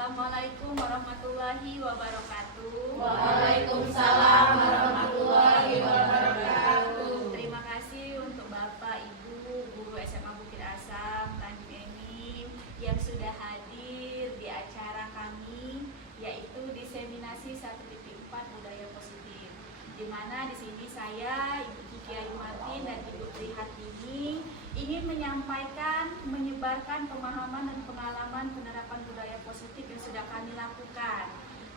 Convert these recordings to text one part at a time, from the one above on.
Assalamualaikum warahmatullahi wabarakatuh. Waalaikumsalam warahmatullahi wabarakatuh. Terima kasih untuk Bapak, Ibu, Guru SMA Bukit Asam, Tanjung Enim yang sudah hadir di acara kami, yaitu diseminasi 1.4 budaya positif. Di mana di sini saya, Ibu Kiki Ayu Martin dan Ibu Tri Hartini ingin menyampaikan, menyebarkan pemahaman dan pengalaman penerapan budaya positif yang sudah kami lakukan.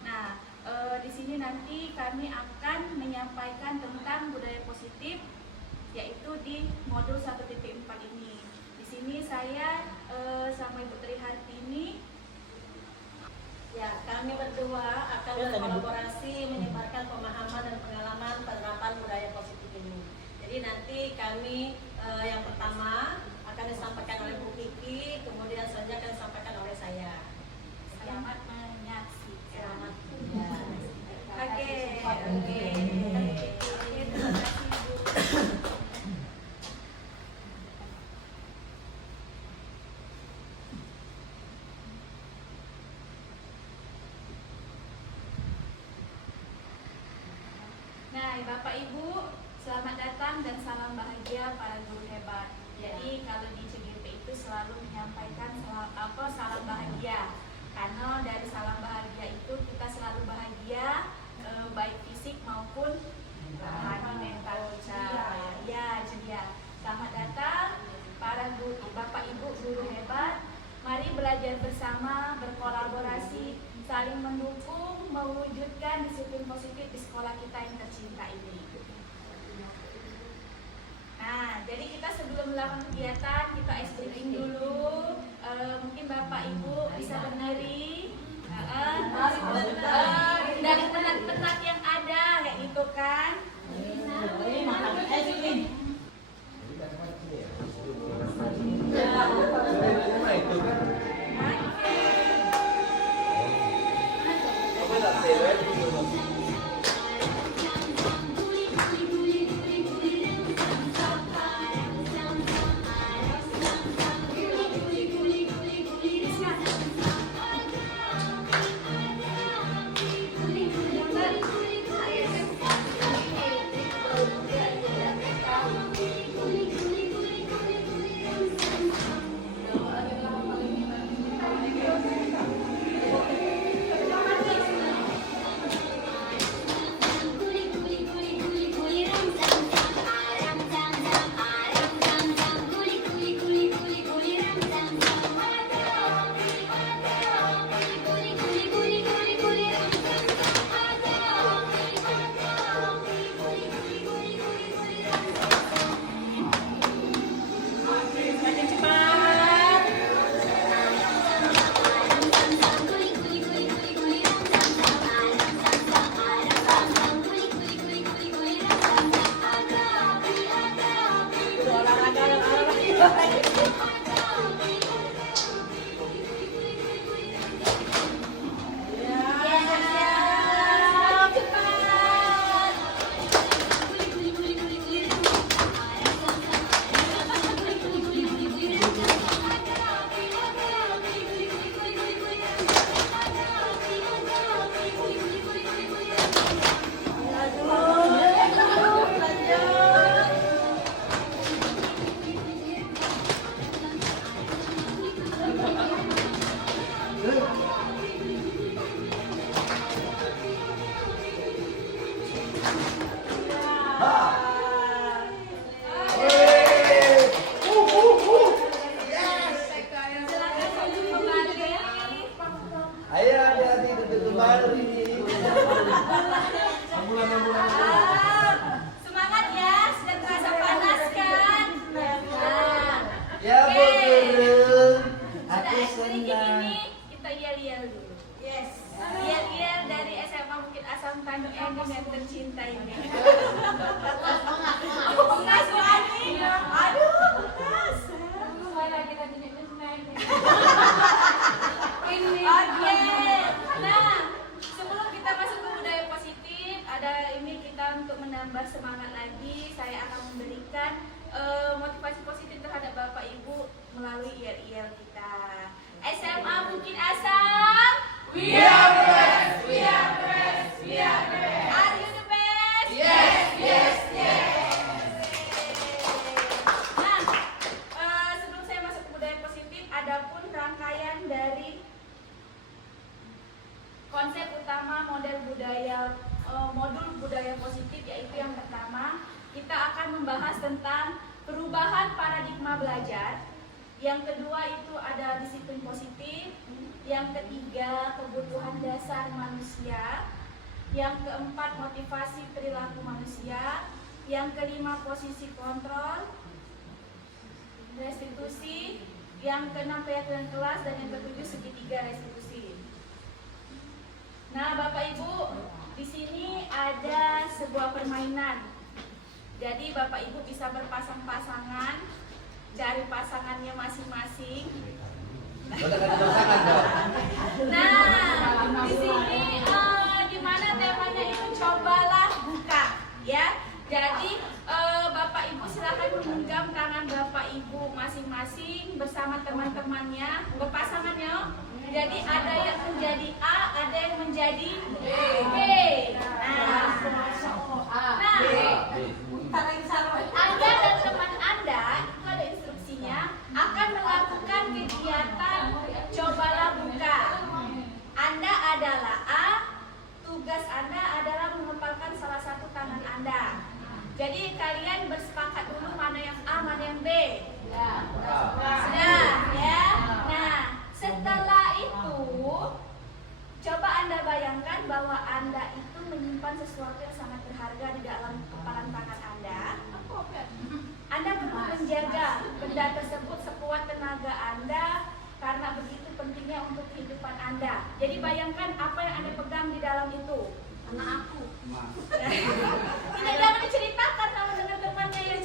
Nah, di sini nanti kami akan menyampaikan tentang budaya positif, yaitu di modul 1.4 ini. Di sini saya sama Ibu Tri Hartini. Ya, kami berdua akan berkolaborasi menyebarkan pemahaman dan pengalaman penerapan budaya positif ini. Jadi nanti kami yang pertama akan disampaikan oleh Bu Kiki, kemudian selanjutnya akan disampaikan oleh saya. Selamat menyaksikan. Selamat. Oke. Terima kasih, Bu. Nah, Bapak Ibu, selamat datang dan salam bahagia para guru hebat. Jadi kalau di CGP itu selalu menyampaikan salam bahagia. Karena dari salam bahagia itu kita selalu bahagia, baik fisik maupun rohani mental kita. Ya, jadi selamat datang para guru, Bapak Ibu guru hebat. Mari belajar bersama, berkolaborasi, saling mendukung, mewujudkan disiplin positif di sekolah kita yang tercinta ini. Nah, jadi kita sebelum melakukan kegiatan, kita ice breaking dulu. Mungkin Bapak Ibu bisa berdiri. Dari penat-penat yang ada, kayak gitu kan. Semangat ya, sudah terasa panas kan? Ya, Bu Guru. Sudah Aku ice breaking senang. ini kita yel-yel dulu. Yes. Yel-yel dari SMA Bukit Asam Tanjung Enim yang tercinta ini. Enggak suami. Aduh, bekas. Oke. Nah, sebelum kita masuk ke budaya positif, ada ini kita untuk menambah semangat lagi. Saya akan memberikan motivasi positif terhadap Bapak Ibu melalui IR-IR kita. SMA Bukit Asam. perubahan paradigma belajar. Yang kedua itu ada disiplin positif. Yang ketiga kebutuhan dasar manusia. Yang keempat motivasi perilaku manusia. Yang kelima posisi kontrol, restitusi. Yang keenam keyakinan kelas, dan yang ketujuh segitiga restitusi. Nah, Bapak Ibu, di sini ada sebuah permainan. Jadi Bapak Ibu bisa berpasang-pasangan, cari pasangannya masing-masing. Nah, di sini gimana temanya itu cobalah buka, ya. Jadi Bapak Ibu silakan menggenggam tangan Bapak Ibu masing-masing bersama teman-temannya, berpasangannya. Jadi ada yang menjadi A, ada yang menjadi B. Anda dan teman Anda, itu ada instruksinya, akan melakukan kegiatan cobalah buka. Anda adalah A, tugas Anda adalah mengepalkan salah satu tangan Anda. Jadi kalian bersepakat dulu mana yang A, mana yang B. Sudah, ya. Nah, setelah itu coba Anda bayangkan bahwa Anda itu menyimpan sesuatu yang sangat berharga di dalam kepalan tangan Anda. Anda perlu menjaga benda tersebut sekuat tenaga Anda karena begitu pentingnya untuk kehidupan Anda. Jadi bayangkan apa yang Anda pegang di dalam itu. Anak aku. Tidak dapat diceritakan sama dengan temannya yang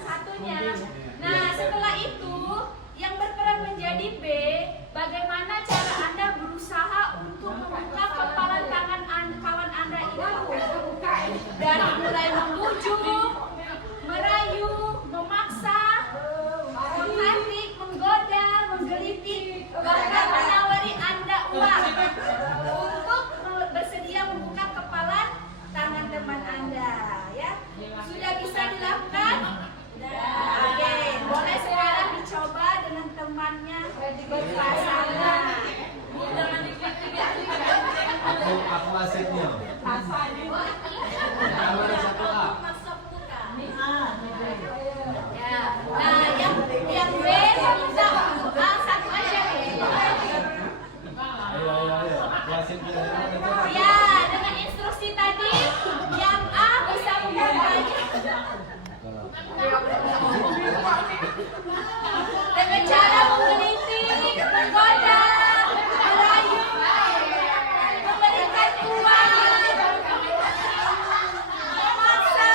satunya. Nah, setelah itu yang berperan menjadi B, bagaimana cara Anda berusaha untuk membuka kepalan tangan kawan Anda itu. Dari mulai membujuk, merayu, memaksa, menghadik, menggoda, menggelitik, bahkan menawari Anda uang untuk bersedia membuka kepalan tangan teman Anda, ya. Sudah bisa dilakukan? Oke, boleh sekarang dicoba dengan temannya berpasangan. Aku wasitnya. Ya. Nah, yang B bisa untuk A satu aja. Ayo. Wasitnya. Ya, dengan instruksi tadi, yang A bisa membukanya dengan cara menggelitik, menggoda, merayu, memberikan uang, memaksa.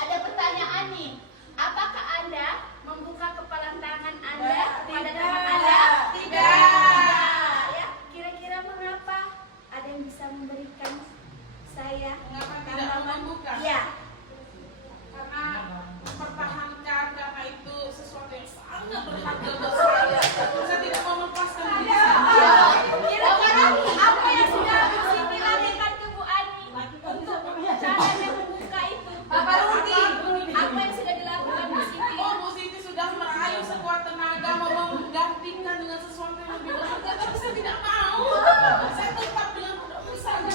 Ada pertanyaan nih, apakah Anda membuka kepalan tangan Anda pada teman Anda? Tidak. Ya, kira-kira mengapa? Ada yang bisa memberikan saya Mengapa tidak membuka? Iya. Karena mempertahankan, karena itu sesuatu yang sangat berharga buat saya. Saya tidak mau melepaskan diri saya. Kira-kira apa yang sudah Bu Siti lakukan ke Bu Ani untuk caranya membuka itu? Bapak Ruti. Apa yang sudah dilakukan Bu Siti? Oh, Bu Siti sudah merayu sekuat tenaga mau menggantikan dengan sesuatu yang lebih berharga, tapi saya tidak mau. Saya tetap dengan saja.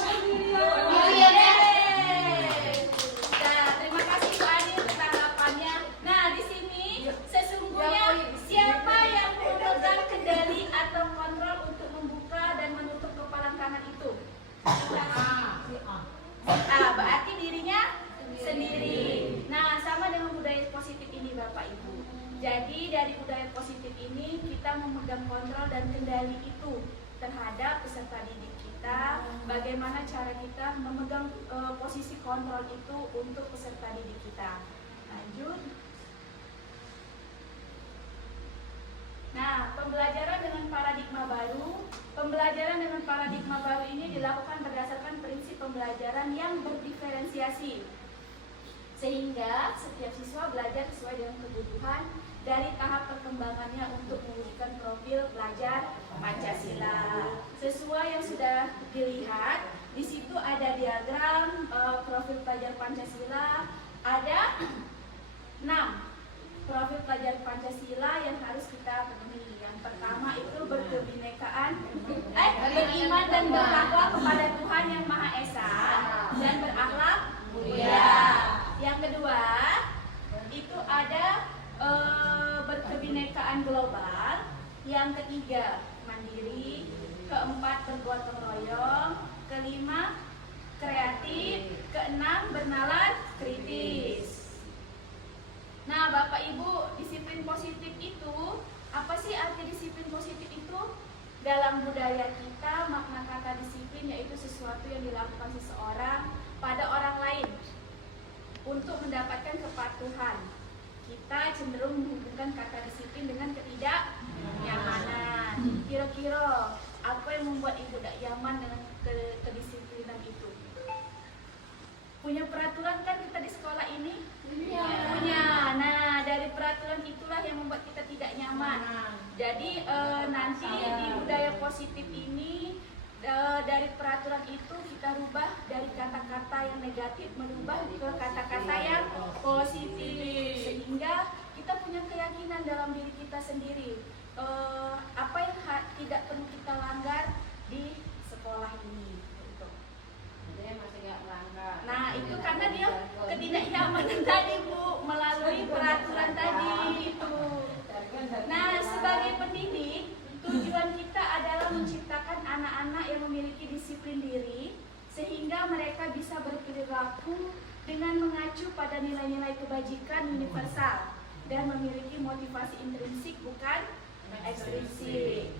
Nah, terima kasih Bu Ani untuk tanggapannya. Nah, di sini sesungguhnya siapa yang memegang kendali atau kontrol untuk membuka dan menutup kepalan tangan itu? Berarti dirinya sendiri. Nah, sama dengan budaya positif ini Bapak Ibu. Jadi dari budaya positif ini kita memegang kontrol dan kendali itu terhadap peserta didik kita. Bagaimana cara kita memegang posisi kontrol itu untuk peserta didik kita. Lanjut. Nah, pembelajaran dengan paradigma baru. Pembelajaran dengan paradigma baru ini dilakukan berdasarkan prinsip pembelajaran yang berdiferensiasi, sehingga setiap siswa belajar sesuai dengan kebutuhan dari tahap perkembangannya untuk mewujudkan profil pelajar Pancasila. Sesuai yang sudah dilihat, di situ ada diagram profil pelajar Pancasila, ada 6 profil pelajar Pancasila yang harus kita penuhi. Yang pertama itu berkebinekaan, beriman dan berakhlak kepada Tuhan Yang Maha Esa dan berakhlak mulia. Yang kedua itu ada berkebinekaan global. Yang ketiga mandiri. Keempat bergotong royong. Kelima kreatif. Keenam bernalar kritis. Nah, Bapak Ibu, disiplin positif itu, apa sih arti disiplin positif itu? Dalam budaya kita, makna kata disiplin yaitu sesuatu yang dilakukan seseorang pada orang lain untuk mendapatkan kepatuhan. Kita cenderung menghubungkan kata disiplin dengan ketidaknyamanan. Kira-kira apa yang membuat Ibu tidak nyaman dengan kedisiplinan itu? Punya peraturan kan kita di sekolah ini? Punya. Nah, dari peraturan itulah yang membuat kita tidak nyaman. Jadi nanti di budaya positif ini, dari peraturan itu kita rubah dari kata-kata yang negatif merubah ke kata-kata yang positif, sehingga kita punya keyakinan dalam diri kita sendiri apa yang tidak perlu kita langgar di sekolah ini. Nah, itu karena dia ketidaknyamanan tadi, Bu, melalui peraturan tadi itu. Nah, sebagai pendidik, tujuan kita adalah menciptakan anak-anak yang memiliki disiplin diri sehingga mereka bisa berperilaku dengan mengacu pada nilai-nilai kebajikan universal dan memiliki motivasi intrinsik bukan ekstrinsik.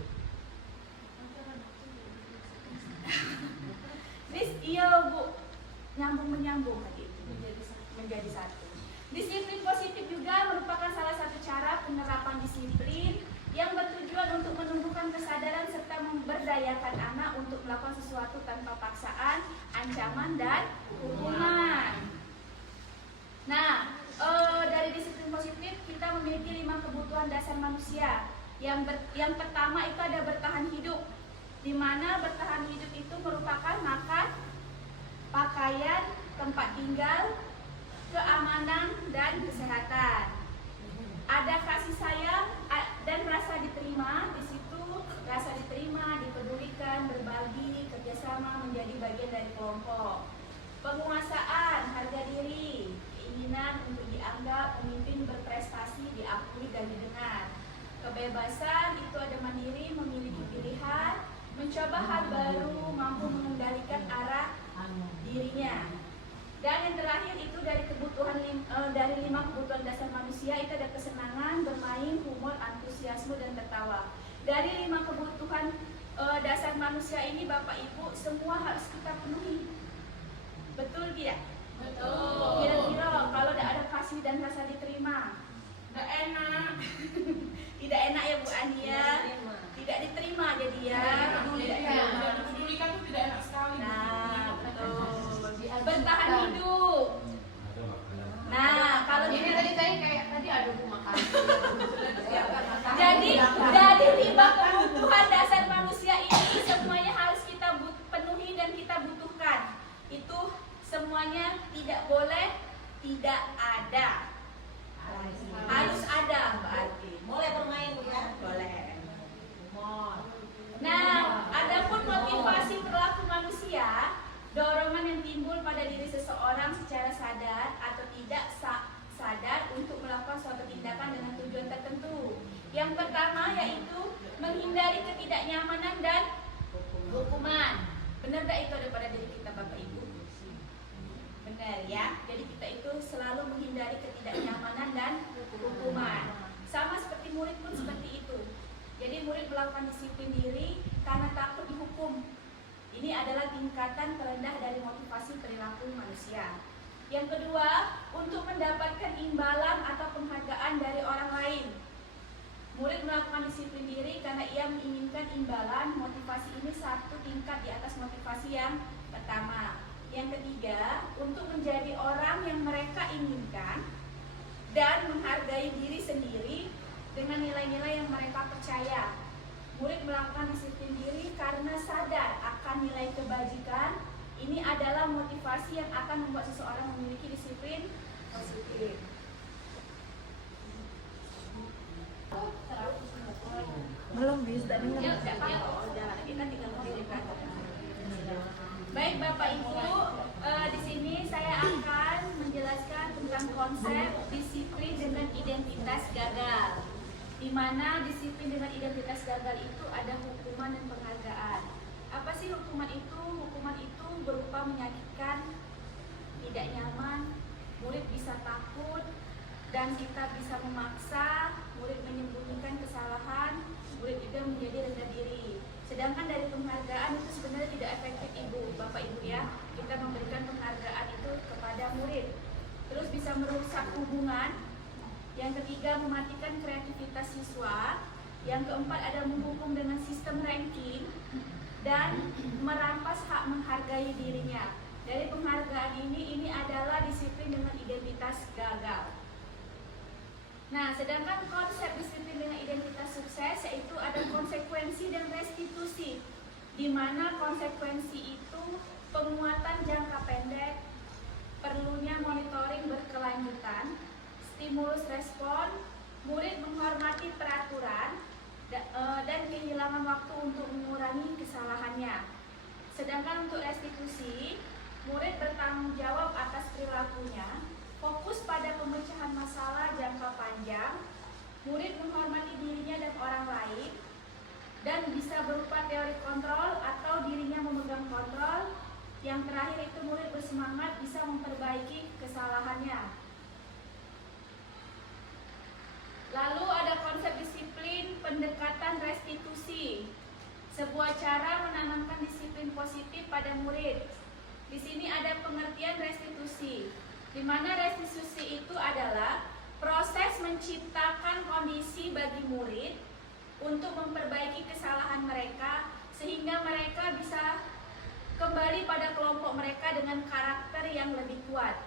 Iya, Bu, nyambung-menyambung tadi itu menjadi satu. Disiplin positif juga merupakan salah satu cara penerapan disiplin yang bertujuan untuk menumbuhkan kesadaran serta memberdayakan anak untuk melakukan sesuatu tanpa paksaan, ancaman, dan hukuman. Nah, dari disiplin positif kita memiliki 5 kebutuhan dasar manusia. Yang pertama itu ada bertahan hidup, di mana bertahan hidup itu merupakan makan, pakaian, tempat tinggal, keamanan, dan kesehatan. Ada kasih sayang dan rasa diterima. Di situ rasa diterima, dipedulikan, berbagi, kerjasama, menjadi bagian dari kelompok. Penguasaan, harga diri, keinginan untuk dianggap pemimpin berprestasi, diakui dan didengar. Kebebasan itu ada mandiri, memiliki pilihan, mencoba hal baru, mampu mengendalikan arah dirinya. Dan yang terakhir itu dari kebutuhan dari 5 kebutuhan dasar manusia itu ada kesenangan, bermain, humor, antusiasme, dan tertawa. Dari 5 kebutuhan dasar manusia ini, Bapak Ibu, semua harus kita penuhi. Betul tidak? Betul. Kira-kira kalau tidak ada kasih dan rasa diterima, Tidak enak. tidak enak ya Bu Ania, tidak diterima jadi ya. Tidak diterima. Dipedulikan itu tidak enak sekali. Nah, betul. Bertahan hidup. Nah, kalau Ini tadi kayak tadi ada Bu makan. jadi dari 5 kebutuhan dasar manusia ini semuanya harus kita penuhi dan kita butuhkan. Itu semuanya tidak boleh tidak ada. Harus ada berarti. Boleh bermain, Bu, ya? Boleh. Nah, adapun motivasi perilaku manusia, dorongan yang timbul pada diri seseorang secara sadar atau tidak sadar untuk melakukan suatu tindakan dengan tujuan tertentu. Yang pertama yaitu menghindari ketidaknyamanan dan hukuman. Benar gak itu ada pada diri kita, Bapak Ibu? Benar ya. Jadi kita itu selalu menghindari ketidaknyamanan dan hukuman. Sama seperti murid pun seperti itu. Jadi murid melakukan disiplin diri karena takut dihukum. Ini adalah tingkatan terendah dari motivasi perilaku manusia. Yang kedua, untuk mendapatkan imbalan atau penghargaan dari orang lain. Murid melakukan disiplin diri karena ia menginginkan imbalan. Motivasi ini satu tingkat di atas motivasi yang pertama. Yang ketiga, untuk menjadi orang yang mereka inginkan dan menghargai diri sendiri dengan nilai-nilai yang mereka percaya. Murid melakukan disiplin diri karena sadar akan nilai kebajikan. Ini adalah motivasi yang akan membuat seseorang memiliki disiplin positif. Belum bisa dengar. Ya, tidak apa-apa. Kita tinggal mengirimkan. Baik Bapak Ibu, di sini saya akan menjelaskan tentang konsep disiplin dengan identitas gagal. Di mana disiplin dengan identitas gagal itu ada hukuman dan penghargaan. Apa sih hukuman itu? Hukuman itu berupa menyakitkan, tidak nyaman, murid bisa takut, dan kita bisa memaksa murid menyembunyikan kesalahan, murid juga menjadi rendah diri. Sedangkan dari penghargaan itu sebenarnya tidak efektif Ibu, Bapak Ibu ya. Kita memberikan penghargaan itu kepada murid. Terus bisa merusak hubungan. Yang ketiga, mematikan kreativitas siswa. Yang keempat, ada menghukum dengan sistem ranking dan merampas hak menghargai dirinya. Dari penghargaan ini adalah disiplin dengan identitas gagal. Nah, sedangkan konsep disiplin dengan identitas sukses yaitu ada konsekuensi dan restitusi, di mana konsekuensi itu penguatan jangka pendek, perlunya monitoring berkelanjutan, stimulus respon, murid menghormati peraturan, dan kehilangan waktu untuk mengurangi kesalahannya. Sedangkan untuk restitusi, murid bertanggung jawab atas perilakunya, fokus pada pemecahan masalah jangka panjang, murid menghormati dirinya dan orang lain, dan bisa berupa teori kontrol atau dirinya memegang kontrol. Yang terakhir itu murid bersemangat bisa memperbaiki kesalahannya. Lalu ada konsep disiplin pendekatan restitusi, sebuah cara menanamkan disiplin positif pada murid. Di sini ada pengertian restitusi, di mana restitusi itu adalah proses menciptakan kondisi bagi murid untuk memperbaiki kesalahan mereka sehingga mereka bisa kembali pada kelompok mereka dengan karakter yang lebih kuat.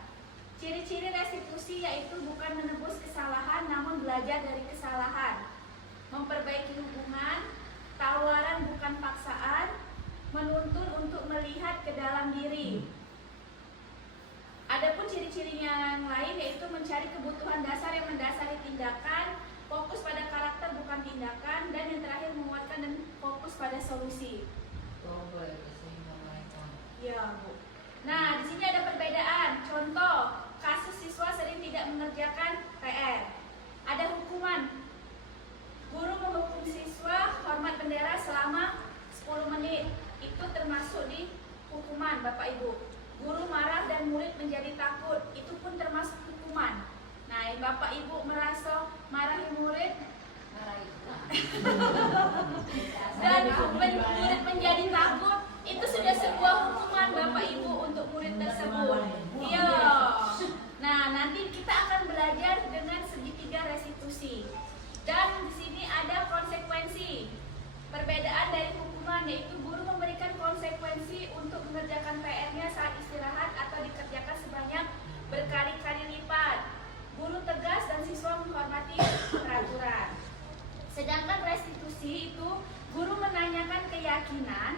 Ciri-ciri restitusi yaitu bukan menebus kesalahan namun belajar dari kesalahan, memperbaiki hubungan, tawaran bukan paksaan, menuntun untuk melihat ke dalam diri. Adapun ciri-ciri yang lain yaitu mencari kebutuhan dasar yang mendasari tindakan, fokus pada karakter bukan tindakan, dan yang terakhir menguatkan dan fokus pada solusi. Ya, Bu. Nah, di sini ada perbedaan. Contoh, kasus siswa sering tidak mengerjakan PR. Ada hukuman. Guru menghukum siswa hormat bendera selama 10 menit. Itu termasuk di hukuman, Bapak Ibu. Guru marah dan murid menjadi takut. Itu pun termasuk hukuman. Nah, Bapak Ibu merasa marahi murid dan murid menjadi takut, itu sudah sebuah hukuman Bapak Ibu untuk murid tersebut. Iya. Nah, nanti kita akan belajar dengan segitiga restitusi. Dan di sini ada konsekuensi. Perbedaan dari hukuman yaitu guru memberikan konsekuensi untuk mengerjakan PR-nya saat istirahat atau dikerjakan sebanyak berkali-kali lipat. Guru tegas dan siswa menghormati peraturan. Sedangkan restitusi itu guru menanyakan keyakinan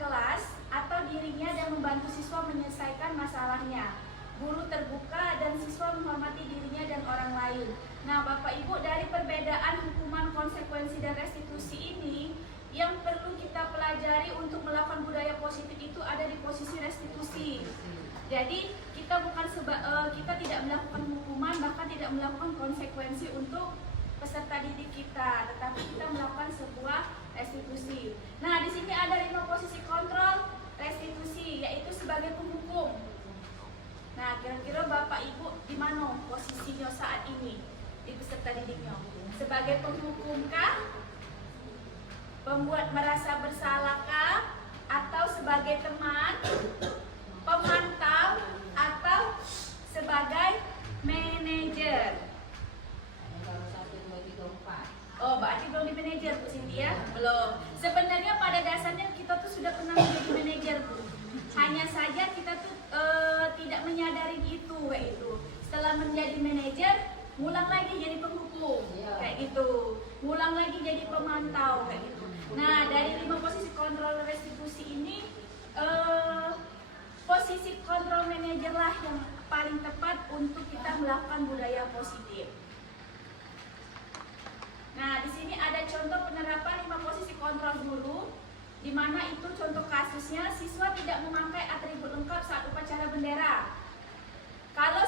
kelas atau dirinya dan membantu siswa menyelesaikan masalahnya. Guru terbuka dan siswa menghormati dirinya dan orang lain. Nah, Bapak Ibu, dari perbedaan hukuman, konsekuensi, dan restitusi ini, yang perlu kita pelajari untuk melakukan budaya positif itu ada di posisi restitusi. Jadi kita kita tidak melakukan hukuman, bahkan tidak melakukan konsekuensi untuk peserta didik kita, tetapi kita melakukan sebuah restitusi. Nah, di sini ada 5 posisi kontrol restitusi, yaitu sebagai penghukum. Nah, kira-kira Bapak Ibu di mana posisinya saat ini di peserta didiknya? Sebagai penghukumkah? Pembuat merasa bersalahkah? Atau sebagai teman? Pemantau? Atau sebagai manajer? belum di manajer Bu Cindy ya? Belum. Sebenarnya pada dasarnya kita tuh sudah pernah menjadi manajer Bu. Hanya saja kita tuh tidak menyadari itu kayak itu. Setelah menjadi manajer, ngulang lagi jadi penghukum kayak gitu. Ngulang lagi jadi pemantau kayak gitu. Nah, dari 5 posisi kontrol restitusi ini posisi kontrol manajer lah yang paling tepat untuk kita melakukan budaya positif. Nah, di sini ada contoh penerapan 5 posisi kontrol guru, di mana itu contoh kasusnya siswa tidak memakai atribut lengkap saat upacara bendera. Kalau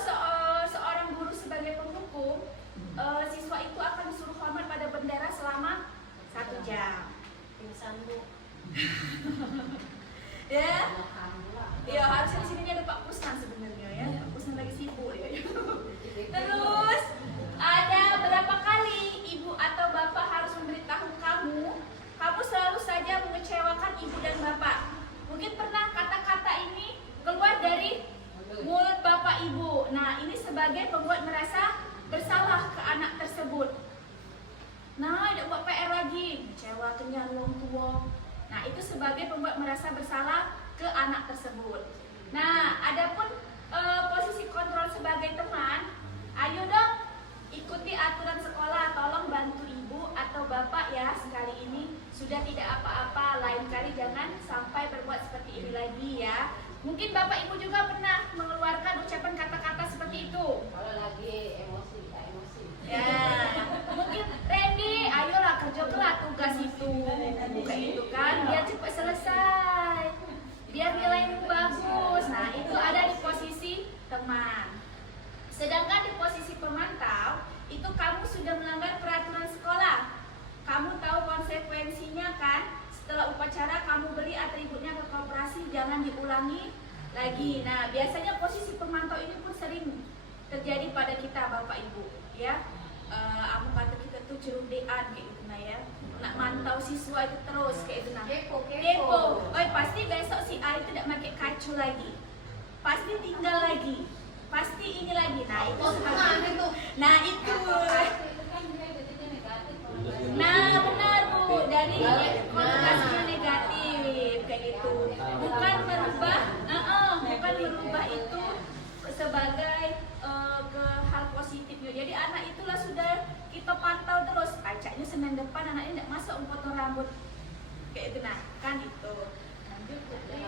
seorang guru sebagai penghukum, siswa itu akan disuruh hormat pada bendera selama 1 jam. Pingsan Bu. Ya, ya harusnya di sini ada Pak Pusnan sebenarnya ya. Pak Pusnan lagi sibuk ya. Terus ada berapa kali ibu atau bapak harus memberitahu kamu selalu saja mengecewakan ibu dan bapak. Mungkin pernah kata-kata ini keluar dari mulut bapak ibu. Nah, ini sebagai pembuat merasa bersalah ke anak tersebut. Nah, tidak buat PR lagi, mengecewakannya ruang tua. Nah, itu sebagai pembuat merasa bersalah ke anak tersebut. Nah, adapun posisi kontrol sebagai teman, ayo dong ikuti aturan sekolah, tolong bantu ibu atau bapak ya sekali ini. Sudah tidak apa-apa, lain kali jangan sampai berbuat seperti ini lagi ya. Mungkin bapak ibu juga pernah mengeluarkan ucapan kata-kata seperti itu. Kalau lagi emosi, tak emosi. Ya, mungkin Randy, ayolah kerjakanlah tugas itu, kayak gitu kan, biar cepat selesai, biar nilaimu bagus. Nah, itu ada di posisi teman. Sedangkan di posisi pemantau, itu kamu sudah melanggar peraturan sekolah. Kamu tahu konsekuensinya kan? Setelah upacara kamu beri atributnya ke koperasi, jangan diulangi lagi. Nah, biasanya posisi pemantau ini pun sering terjadi pada kita Bapak Ibu, ya. Aku kata kita tuh cerudean kayak gitu nah ya. Nak mantau siswa itu terus kayak gitu nah. Kepo. Oh, pasti besok si A itu tidak pakai kacu lagi. Pasti tinggal lagi. Pasti ini lagi. Nah, itu sebenarnya. Nah, itu. Nah, benar Bu, dari konotasinya negatif kayak gitu. Bukan merubah itu sebagai ke hal positifnya. Jadi anak itulah sudah kita pantau terus. Acaknya Senin depan anaknya tidak masuk potong rambut kayak itu nah, kan itu. Lanjut Putri.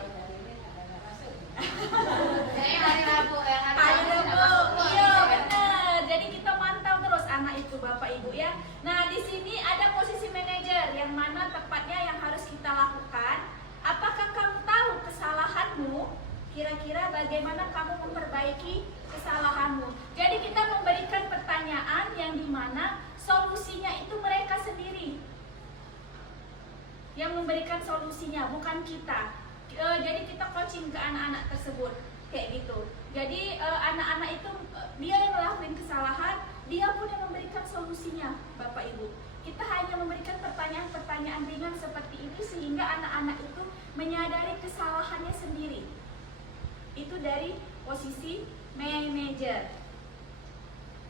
Hari Rabu ya, Hari Rabu. Iya, benar. Jadi kita mantau terus anak itu Bapak Ibu ya. Nah, di sini ada posisi manajer yang mana tepatnya yang harus kita lakukan. Apakah kamu tahu kesalahanmu? Kira-kira bagaimana kamu memperbaiki kesalahanmu? Jadi kita memberikan pertanyaan yang dimana solusinya itu mereka sendiri yang memberikan solusinya, bukan kita. Jadi kita coaching ke anak-anak tersebut kayak gitu. Jadi anak-anak itu dia yang ngelakuin kesalahan, dia pun yang memberikan solusinya, Bapak Ibu. Kita hanya memberikan pertanyaan-pertanyaan ringan seperti itu sehingga anak-anak itu menyadari kesalahannya sendiri. Itu dari posisi manajer.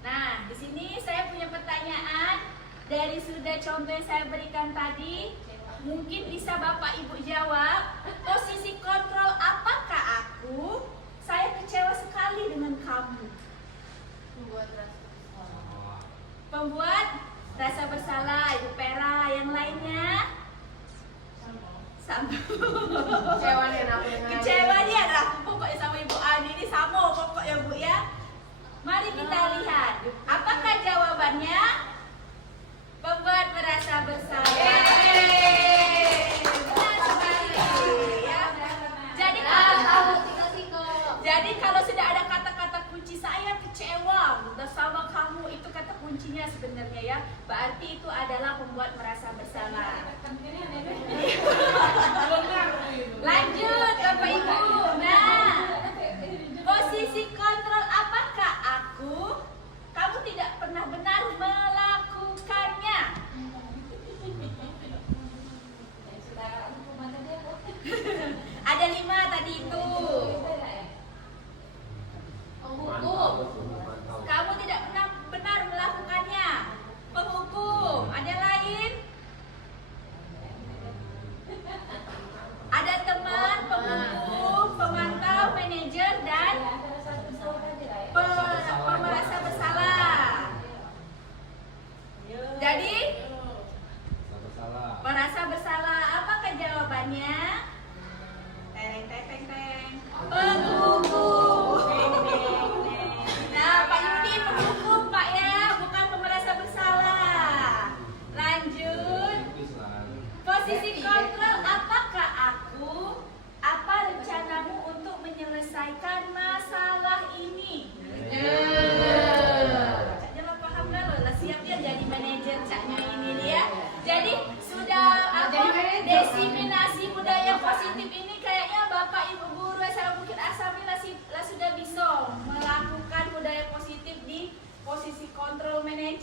Nah, di sini saya punya pertanyaan dari sudah contoh yang saya berikan tadi. Mungkin bisa Bapak Ibu jawab. Posisi kontrol apakah aku? Saya kecewa sekali dengan kamu. Pembuat rasa bersalah, Ibu Pera. Yang lainnya? Sama. Kecewa nih aku dengan Kecewa dia lah. Pokoknya sama Ibu Ani ini sama pokoknya Bu ya. Mari kita lihat. Apakah jawabannya? Pembuat merasa bersalah. Benar sekali ya.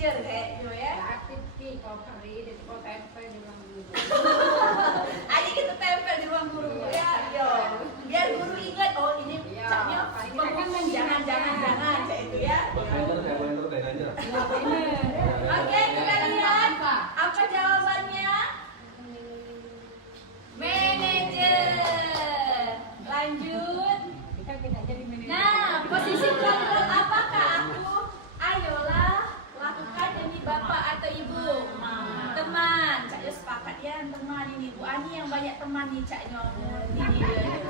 manajer kayaknya ya. Aktif ki kalau hari ini kalau tempel di ruang guru. Ayo kita tempel di ruang guru ya, yo. Biar guru ingat, oh ini Iya. caknya penghukum, jangan cak itu ya. Kalender aja. Oke, kita lihat apa jawabannya. Manajer. Lanjut. Nah, posisi kontrol apakah aku? Ayolah, lakukan demi bapak atau ibu. Teman, Cak Yo sepakat ya, teman ini Bu Ani yang banyak teman nih Cak Nyomut ini dia.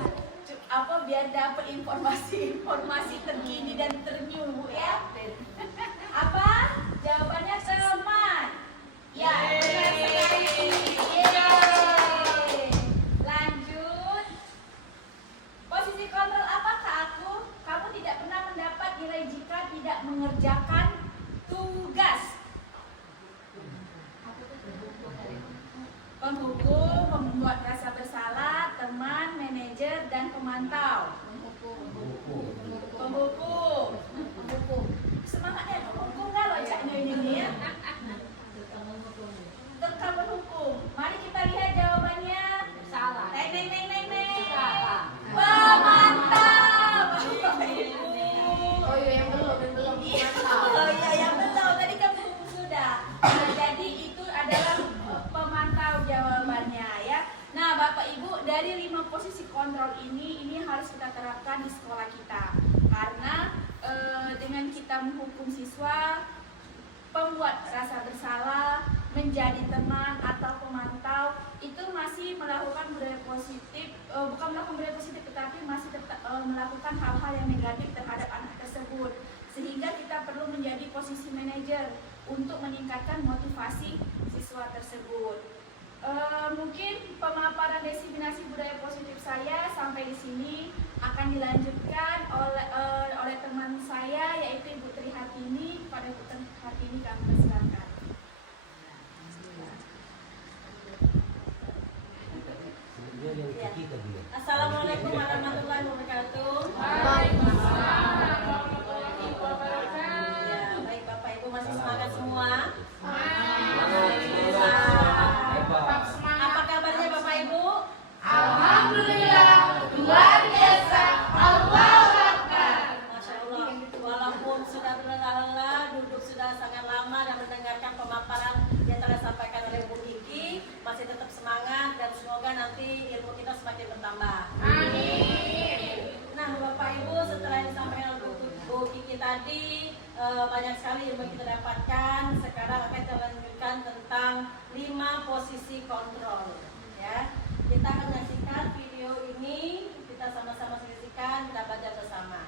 Apa biar dapat informasi terkini dan ternew Bu ya. Apa? Jawabannya teman. Ya, benar sekali. Yeay. Lanjut. Posisi kontrol apakah aku? Kamu tidak pernah mendapat nilai jika tidak mengerjakan tugas. Penghukum, pembuat rasa bersalah, teman, manajer, dan pemantau. Penghukum. Semangatnya penghukum kalau caknya ini ya. Tentang penghukum. Mari kita lihat jawabannya. Salah. Neng. Salah. Pemantau. Oh iya yang belum Iya, mantap. oh iya yang belum. Tadi kan sudah. Nah, jadi itu adalah pemantau jawabannya ya. Nah, Bapak Ibu, dari 5 posisi kontrol ini harus kita terapkan di sekolah kita. Karena dengan kita menghukum siswa, pembuat rasa bersalah, menjadi teman atau pemantau itu masih melakukan budaya positif, bukan melakukan budaya positif tetapi masih tetap melakukan hal-hal yang negatif terhadap anak tersebut. Sehingga kita perlu menjadi posisi manajer untuk meningkatkan motivasi siswa tersebut. Mungkin pemaparan diseminasi budaya positif saya sampai di sini akan dilanjutkan oleh teman saya yaitu Ibu Tri Hartini. Kepada Ibu Tri Hartini kami persilakan. Ya. Assalamualaikum warahmatullahi wabarakatuh. Ya, baik Bapak Ibu masih semangat semua? Tetap semangat. Apa kabarnya Bapak Ibu? Alhamdulillah, luar biasa. Allahu Akbar. Masya Allah, walaupun sudah berlelah, duduk sudah sangat lama dan mendengarkan pemaparan yang telah disampaikan oleh Bu Kiki, masih tetap semangat dan semoga nanti ilmu kita semakin bertambah. Amin. Nah, Bapak Ibu, setelah yang disampaikan oleh Bu Kiki tadi, banyak sekali ilmu yang kita dapatkan. Sekarang akan kita lanjutkan tentang 5 posisi kontrol. Ya, kita akan menyaksikan video ini, kita sama-sama saksikan, kita baca bersama.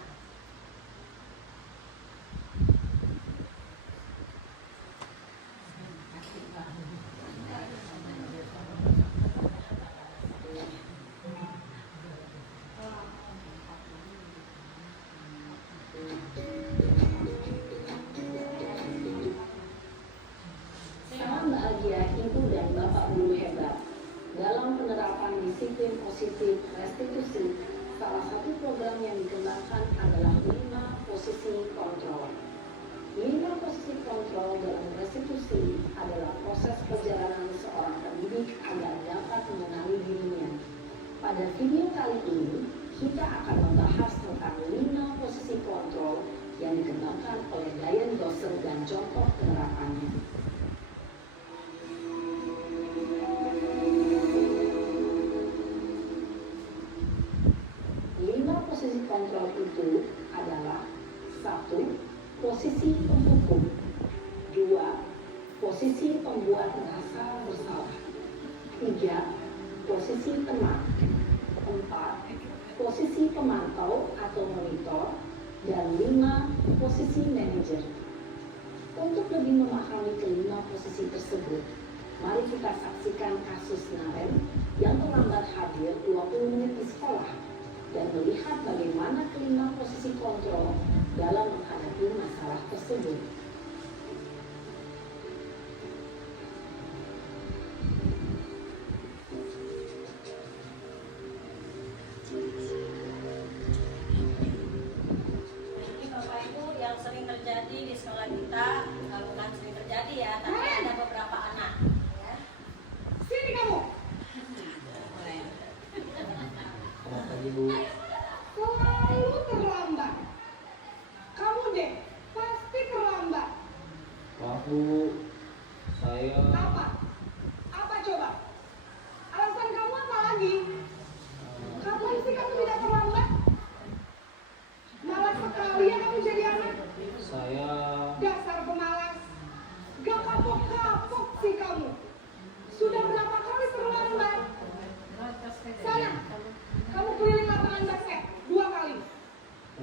Salam bahagia Ibu dan Bapak Guru hebat. Dalam penerapan disiplin positif restitusi, salah satu program yang dikembangkan adalah 5 posisi kontrol. 5 posisi kontrol dalam restitusi adalah proses perjalanan seorang pendidik agar dapat mengenali dirinya. Pada video kali ini, kita akan membahas tentang 5 posisi kontrol yang dikembangkan oleh Diane Gosser dan contoh penerapannya. 5 posisi kontrol itu adalah 1. Posisi penghukum. 2. Posisi pembuat rasa bersalah. 3. Posisi teman. 4. Posisi pemantau atau monitor. Dan 5. Posisi manajer. Untuk lebih memahami kelima posisi tersebut, mari kita saksikan kasus Naren yang terlambat hadir 20 menit di sekolah dan melihat bagaimana kelima posisi kontrol dalam menghadapi masalah tersebut. Ini Bapak Ibu yang sering terjadi di sekolah kita, bukan sering Selalu terlambat. Kamu deh, pasti terlambat. Maaf Bu, saya Apa? Apa coba? Alasan kamu apa lagi? Kapan sih kamu tidak terlambat? Malas sekali ya kamu jadi anak. saya Dasar pemalas. Gak kapok-kapok sih kamu. Sudah berapa kali terlambat? Sana, kamu keliling lapangan basket 2 kali.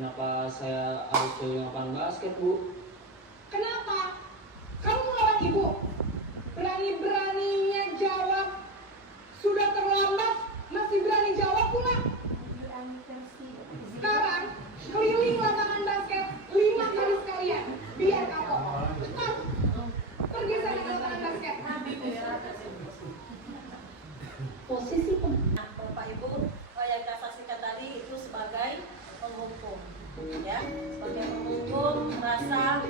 kenapa saya harus keliling lapangan basket Bu? Kenapa? Kamu melawan ibu. Berani-beraninya jawab. Sudah terlambat, masih berani jawab pula. Sekarang, keliling lapangan basket 5 kali sekalian. Biar kapok. Cepat. Pergi sana ke lapangan basket. Posisi Nah, Bapak Ibu, yang saya saksikan tadi itu sebagai penghukum, ya, sebagai penghukum merasa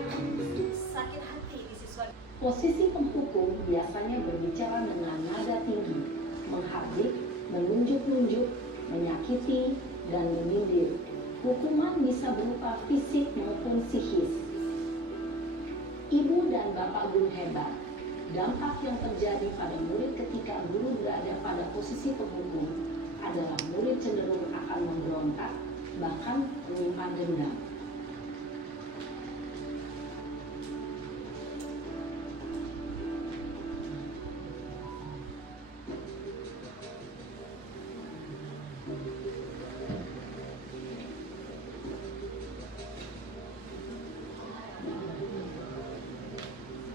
sakit hati di siswa. Posisi penghukum biasanya berbicara dengan nada tinggi, menghardik, menunjuk-nunjuk, menyakiti, dan menyindir. Hukuman bisa berupa fisik maupun psikis. Ibu dan bapak guru hebat. Dampak yang terjadi pada murid ketika guru berada pada posisi penghukum adalah murid cenderung akan memberontak, bahkan menyimpan dendam.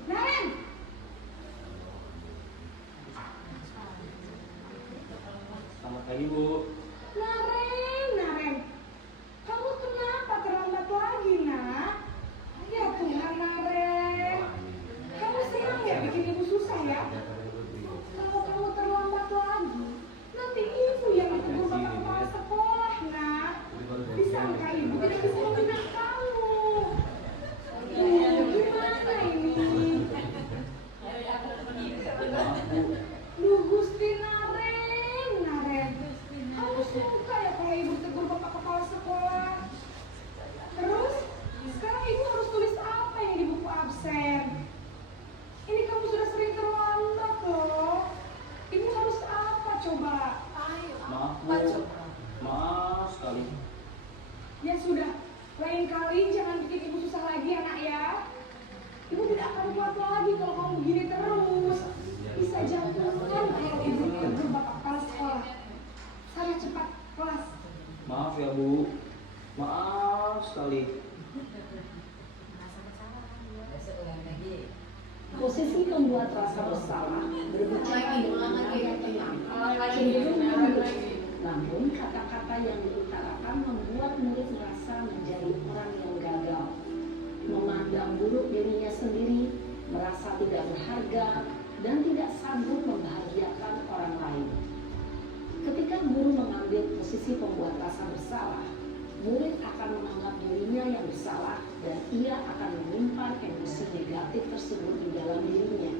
Naren! Selamat pagi Bu. Naren, kamu kenapa terlambat lagi, nak? Ya Tuhan, Naren, kamu senang ya bikin ibu susah ya? Kalau kamu terlambat lagi, nanti ibu yang ditegur bapak kepala sekolah, nak. Disangka ibu tidak bisa membina kamu. Gimana ini? Duh Gusti Naren, kamu suka ya kalau ibu tegur bapak kepala sekolah? Terus, sekarang ibu harus tulis apa yang di buku absen? Ini kamu sudah sering terlambat loh. Ibu harus apa coba? Maaf Bu, maaf sekali. Ya sudah, lain kali jangan bikin ibu susah lagi anak ya. Ibu tidak akan kuat lagi kalau kamu begini terus. Bisa jantungan kalau ibu tegur bapak kepala sekolah. Sana cepat kelas. Maaf ya Bu, maaf sekali. Posisi pembuat rasa bersalah berbicara dengan nada tenang, cenderung lembut. Namun kata-kata yang diutarakan membuat murid merasa menjadi orang yang gagal, memandang buruk dirinya sendiri, merasa tidak berharga, dan tidak sanggup membahagiakan orang lain. Ketika guru mengambil posisi pembuat rasa bersalah, murid akan menganggap dirinya yang bersalah dan ia akan menyimpan emosi negatif tersebut di dalam dirinya.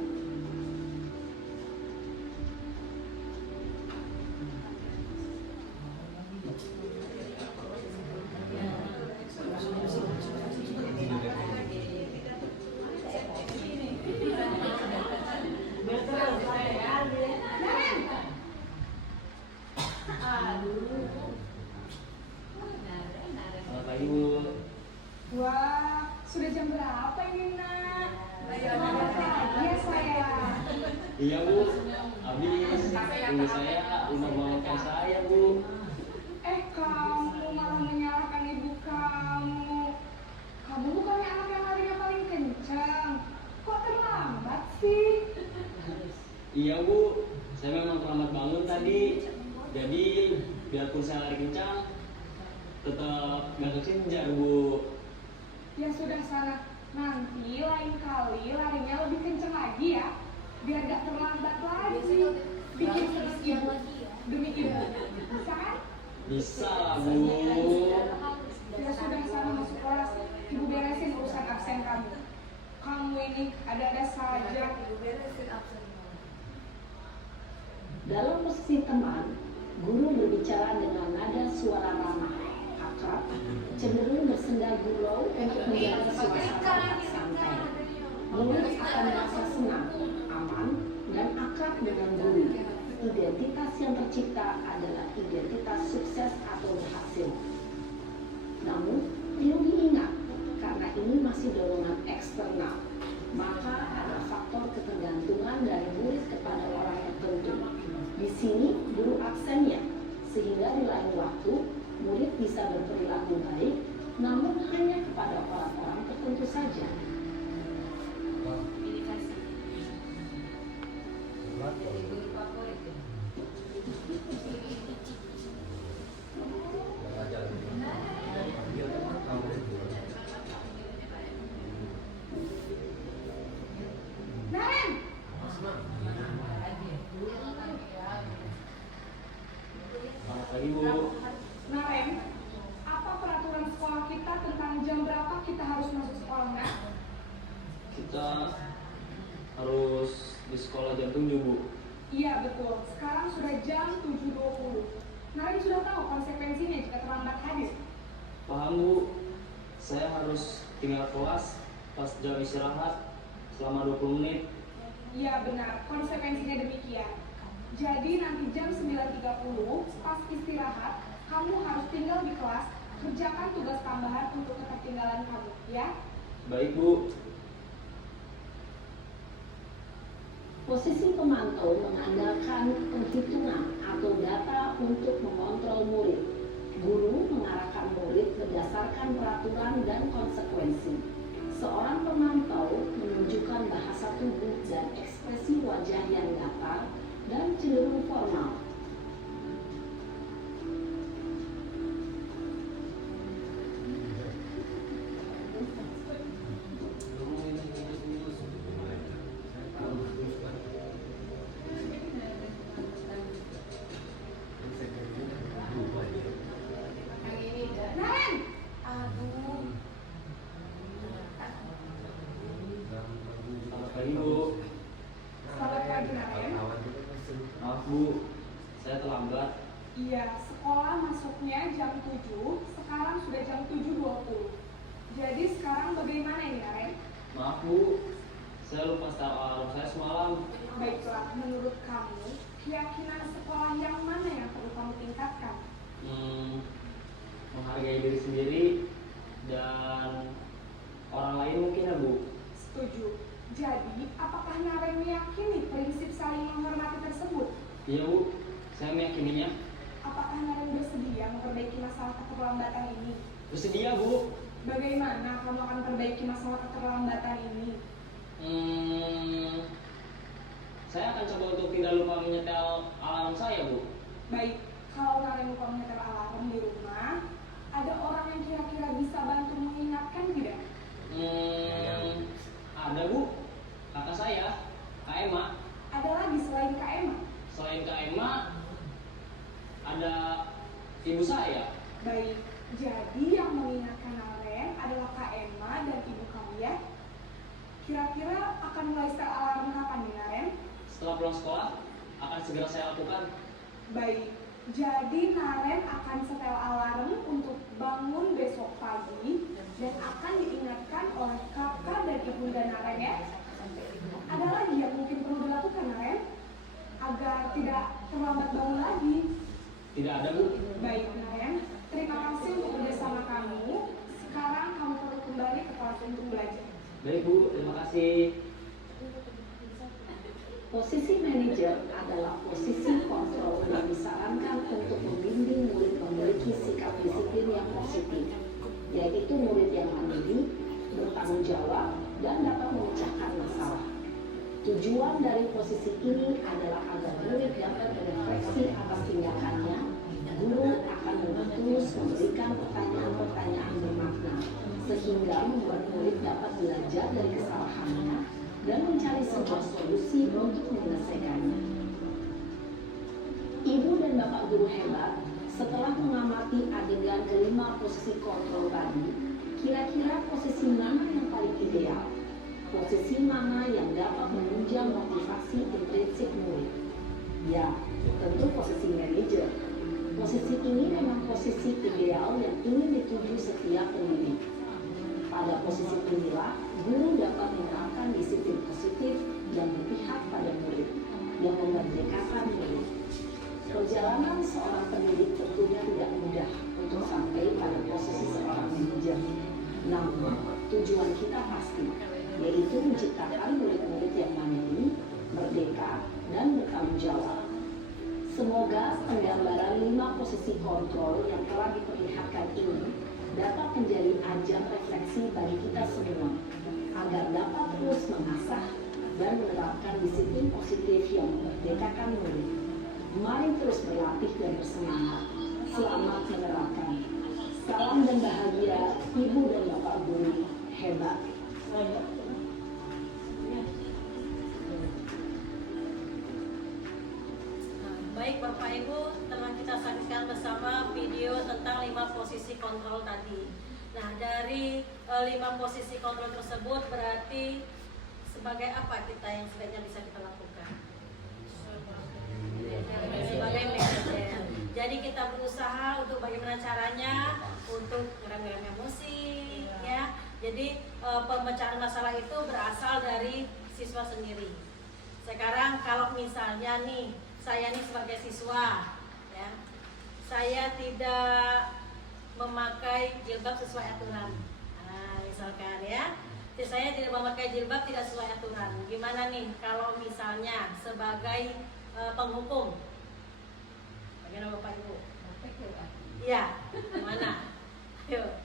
Selamat pagi Bu. Wah, sudah jam berapa ini, nak? Selamat pagi ya, sayang. Iya Bu, habis ibu saya udah bawakan saya Bu. Kamu malah menyalahkan ibu kamu. Kamu bukannya anak yang larinya paling kencang. Kok terlambat sih? Iya Bu, saya memang terlambat bangun tadi. Jadi biarpun saya lari kencang, tetap nggak kekejar Bu. Ya sudah sana, nanti lain kali larinya lebih kencang lagi ya, biar gak terlambat lagi. Bikin senang ibu, demi ibu. Bisa kan? Bisa lah Bu. Ya sudah sana masuk kelas, ibu beresin urusan absen kamu. Kamu ini ada-ada saja. Dalam posisi teman, Guru berbicara dengan nada suara ramah, akrab, cenderung bersenda gurau untuk menjaga suasana santai. Murid akan merasa senang, aman, dan akrab dengan guru. Identitas yang tercipta adalah identitas sukses atau berhasil. Namun, perlu diingat, karena ini masih dorongan eksternal, maka ada faktor ketergantungan dari murid kepada orang tertentu. Di sini guru aksennya, sehingga di lain waktu murid bisa berperilaku baik, namun hanya kepada orang-orang tertentu saja. Pilih kasih. Jadi guru favorit ya. Naren, Selamat pagi Bu. Naren, apa peraturan sekolah kita tentang jam berapa kita harus masuk sekolah, Nak? Kita harus di sekolah jam 7 Bu. Iya betul, sekarang sudah jam 7.20. Naren sudah tahu konsekuensinya jika terlambat hadir. Paham Bu, saya harus tinggal kelas pas jam istirahat selama 20 menit. Iya benar, konsekuensinya demikian. Jadi nanti jam 9.30 pas istirahat, kamu harus tinggal di kelas, kerjakan tugas tambahan untuk ketertinggalan kamu, ya? Baik Bu. Posisi pemantau mengandalkan penghitungan atau data untuk mengontrol murid. Guru mengarahkan murid berdasarkan peraturan dan konsekuensi. Seorang pemantau menunjukkan bahasa tubuh dan ekspresi wajah yang datar dan cenderung formal. Naren! Selamat pagi Bu. Selamat pagi, Naren. Maaf Bu, saya terlambat. Iya, sekolah masuknya jam 7, sekarang sudah jam 7.20. Jadi sekarang bagaimana ini, Naren? Maaf Bu, saya lupa setel alarm saya semalam. Baiklah, menurut kamu, keyakinan sekolah yang mana yang perlu kamu tingkatkan? Menghargai diri sendiri dan orang lain mungkin ya Bu. Setuju. Jadi, apakah Naren meyakini prinsip saling menghormati tersebut? Iya Bu, saya meyakininya. Apakah Naren bersedia memperbaiki masalah keterlambatan ini? Bersedia Bu. Bagaimana kamu akan perbaiki masalah keterlambatan ini? Saya akan coba untuk tidak lupa menyetel alarm saya Bu. Baik, kalau Naren lupa menyetel alarm di rumah, ada orang yang kira-kira bisa bantu mengingatkan tidak? Ada Bu, kakak saya, Kak Emma. Ada lagi selain Kak Emma? Selain Kak Emma, ada ibu saya. Baik, jadi yang mengingatkan Naren adalah Kak Emma dan ibu kamu ya? Kira-kira akan mulai setel alarm kapan nih Naren? Setelah pulang sekolah, akan segera saya lakukan. Baik, jadi Naren akan setel alarm untuk bangun besok pagi dan akan diingatkan oleh kakak dan ibunda Naren ya. Ada lagi yang mungkin perlu dilakukan Naren agar tidak terlambat bangun lagi? Tidak ada Bu. Baik Naren, terima kasih untuk kerjasama kamu. Sekarang kamu perlu kembali ke kelas untuk belajar. Baik Bu, terima kasih. Posisi manajer adalah posisi kontrol yang disarankan untuk membimbing murid memiliki sikap disiplin yang positif, yaitu murid yang mandiri, bertanggung jawab, dan dapat memecahkan masalah. Tujuan dari posisi ini adalah agar murid dapat berefleksi atas tindakannya. Guru akan terus memberikan pertanyaan-pertanyaan bermakna, sehingga membuat murid dapat belajar dari kesalahannya dan mencari sebuah solusi untuk menyelesaikannya. Ibu dan bapak guru hebat, setelah mengamati adegan kelima posisi kontrol tadi, kira-kira posisi mana yang paling ideal? Posisi mana yang dapat menunjang motivasi intrinsik murid? Ya, tentu posisi manajer. Posisi ini memang posisi ideal yang ingin dituju setiap pendidik. Pada posisi inilah, guru dapat menerapkan disiplin positif yang berpihak pada murid, yang memerdekakan murid. Perjalanan seorang pendidik tentunya tidak mudah untuk sampai pada posisi seorang manajer. Namun, tujuan kita pasti, yaitu menciptakan murid-murid yang mandiri, merdeka, dan bertanggung jawab. Semoga penggambaran 5 posisi kontrol yang telah diperlihatkan ini dapat menjadi ajang refleksi bagi kita semua, agar dapat terus mengasah dan menerapkan disiplin positif yang memerdekakan murid. Mari terus berlatih dan bersemangat. Selamat menerapkan. Salam dan bahagia, Ibu dan Bapak Guru hebat. Baik Bapak Ibu, telah kita saksikan bersama video tentang 5 posisi kontrol tadi. Nah, dari 5 posisi kontrol tersebut berarti sebagai apa kita yang sebaiknya bisa kita lakukan? Sebagai manajer. Jadi kita berusaha untuk bagaimana caranya untuk ngerem-ngerem emosi, ya. Jadi pemecahan masalah itu berasal dari siswa sendiri. Sekarang kalau misalnya nih, saya nih sebagai siswa, ya, saya tidak memakai jilbab sesuai aturan. Nah, misalkan ya, saya tidak memakai jilbab tidak sesuai aturan. Gimana nih kalau misalnya sebagai penghukum? Bagaimana Bapak Ibu? Iya, mana? Yuk.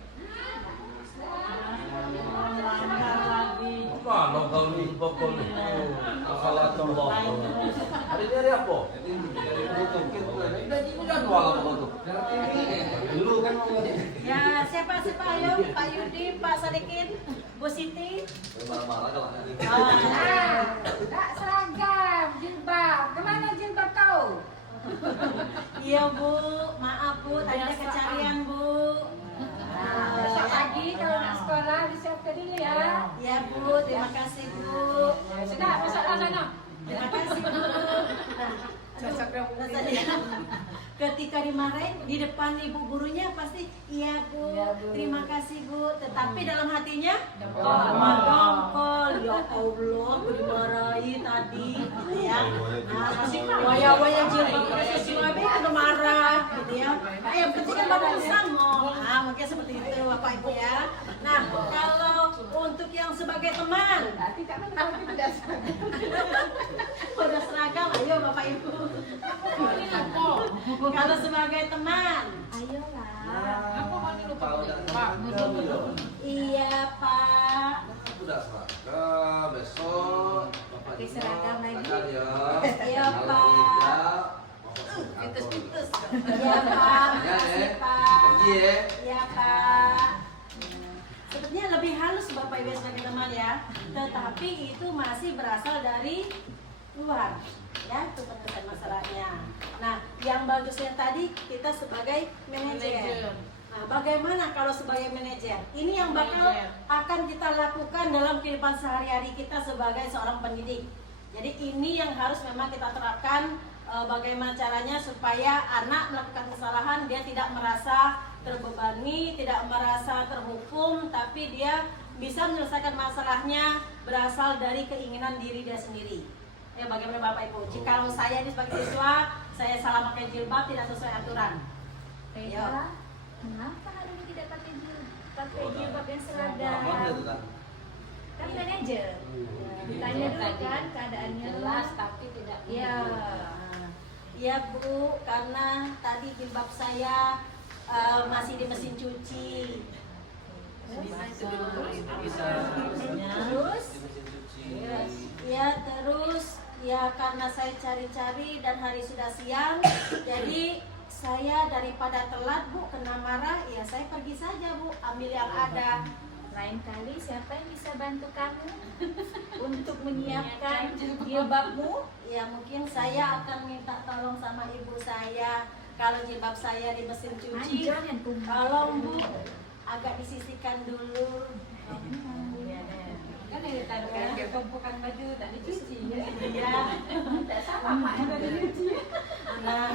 Mana kau ni pokok ni? Salah tolong. Hari ni hari apa? Hari butuh kita. Ini bukan dua apa tu? Dulu kan. Ya, siapa ayo? Pak Yudi, Pak Sadikin, Bu Siti. Marah-marah kalau nanti. Tak seragam, jilbab. Kemana jilbab kau? Iya Bu, maaf Bu, tadi ada kecarian Bu. Besok pagi kalau nak sekolah disiapkan dulu ya. Ya Bu, terima kasih Bu. Sudah, masuk dalam sana. Terima kasih Bu. Rasanya ketika dimarahin di depan ibu gurunya pasti iya Bu, terima kasih Bu. Tetapi dalam hatinya dongkol, ya Allah, aku dimarahi tadi, gitu ya. Nah, masih waya-waya jilbab sesuai udah marah, gitu ya. Nah, yang penting kan bapak sanggup. Nah, mungkin seperti itu Bapak Ibu ya. Nah, kalau untuk yang sebagai teman, udah seragam, ayo Bapak Ibu. Kalau sebagai teman, iya Pak. Sudah seragam, besok Bapak seragam lagi. Iya Pak. Pintus. Iya Pak. Makasih Pak. ya. Iya Pak. Sepertinya lebih halus Bapak Ibu sebagai teman ya. Tetapi itu masih berasal dari luar, ya, itu penyelesaian masalahnya. Nah, yang bagusnya tadi kita sebagai manajer. Nah, bagaimana kalau sebagai manajer? Ini yang bakal akan kita lakukan dalam kehidupan sehari-hari kita sebagai seorang pendidik. Jadi ini yang harus memang kita terapkan, bagaimana caranya supaya anak melakukan kesalahan dia tidak merasa terbebani, tidak merasa terhukum, tapi dia bisa menyelesaikan masalahnya berasal dari keinginan diri dia sendiri. Ya, bagaimana Bapak Ibu? Jika saya ini sebagai siswa, saya salah pakai jilbab tidak sesuai aturan. Reza, kenapa hari ini tidak pakai jilbab yang seragam? Kan manajer. Ditanya dulu kan keadaannya. Jelas tapi tidak. Iya. Iya Bu, karena tadi jilbab saya masih di mesin cuci. Terus ya karena saya cari-cari dan hari sudah siang, jadi saya daripada telat Bu kena marah, ya saya pergi saja Bu, ambil yang ada. Lain kali siapa yang bisa bantu kamu untuk menyiapkan jilbabmu? Ya mungkin saya akan minta tolong sama ibu saya. Kalau jilbab saya di mesin cuci, tolong Bu agak disisihkan dulu. Kan yang ditanya tumpukan baju tak dicuci. Iya. Tak sama mak yang tadi dicuci. Nah,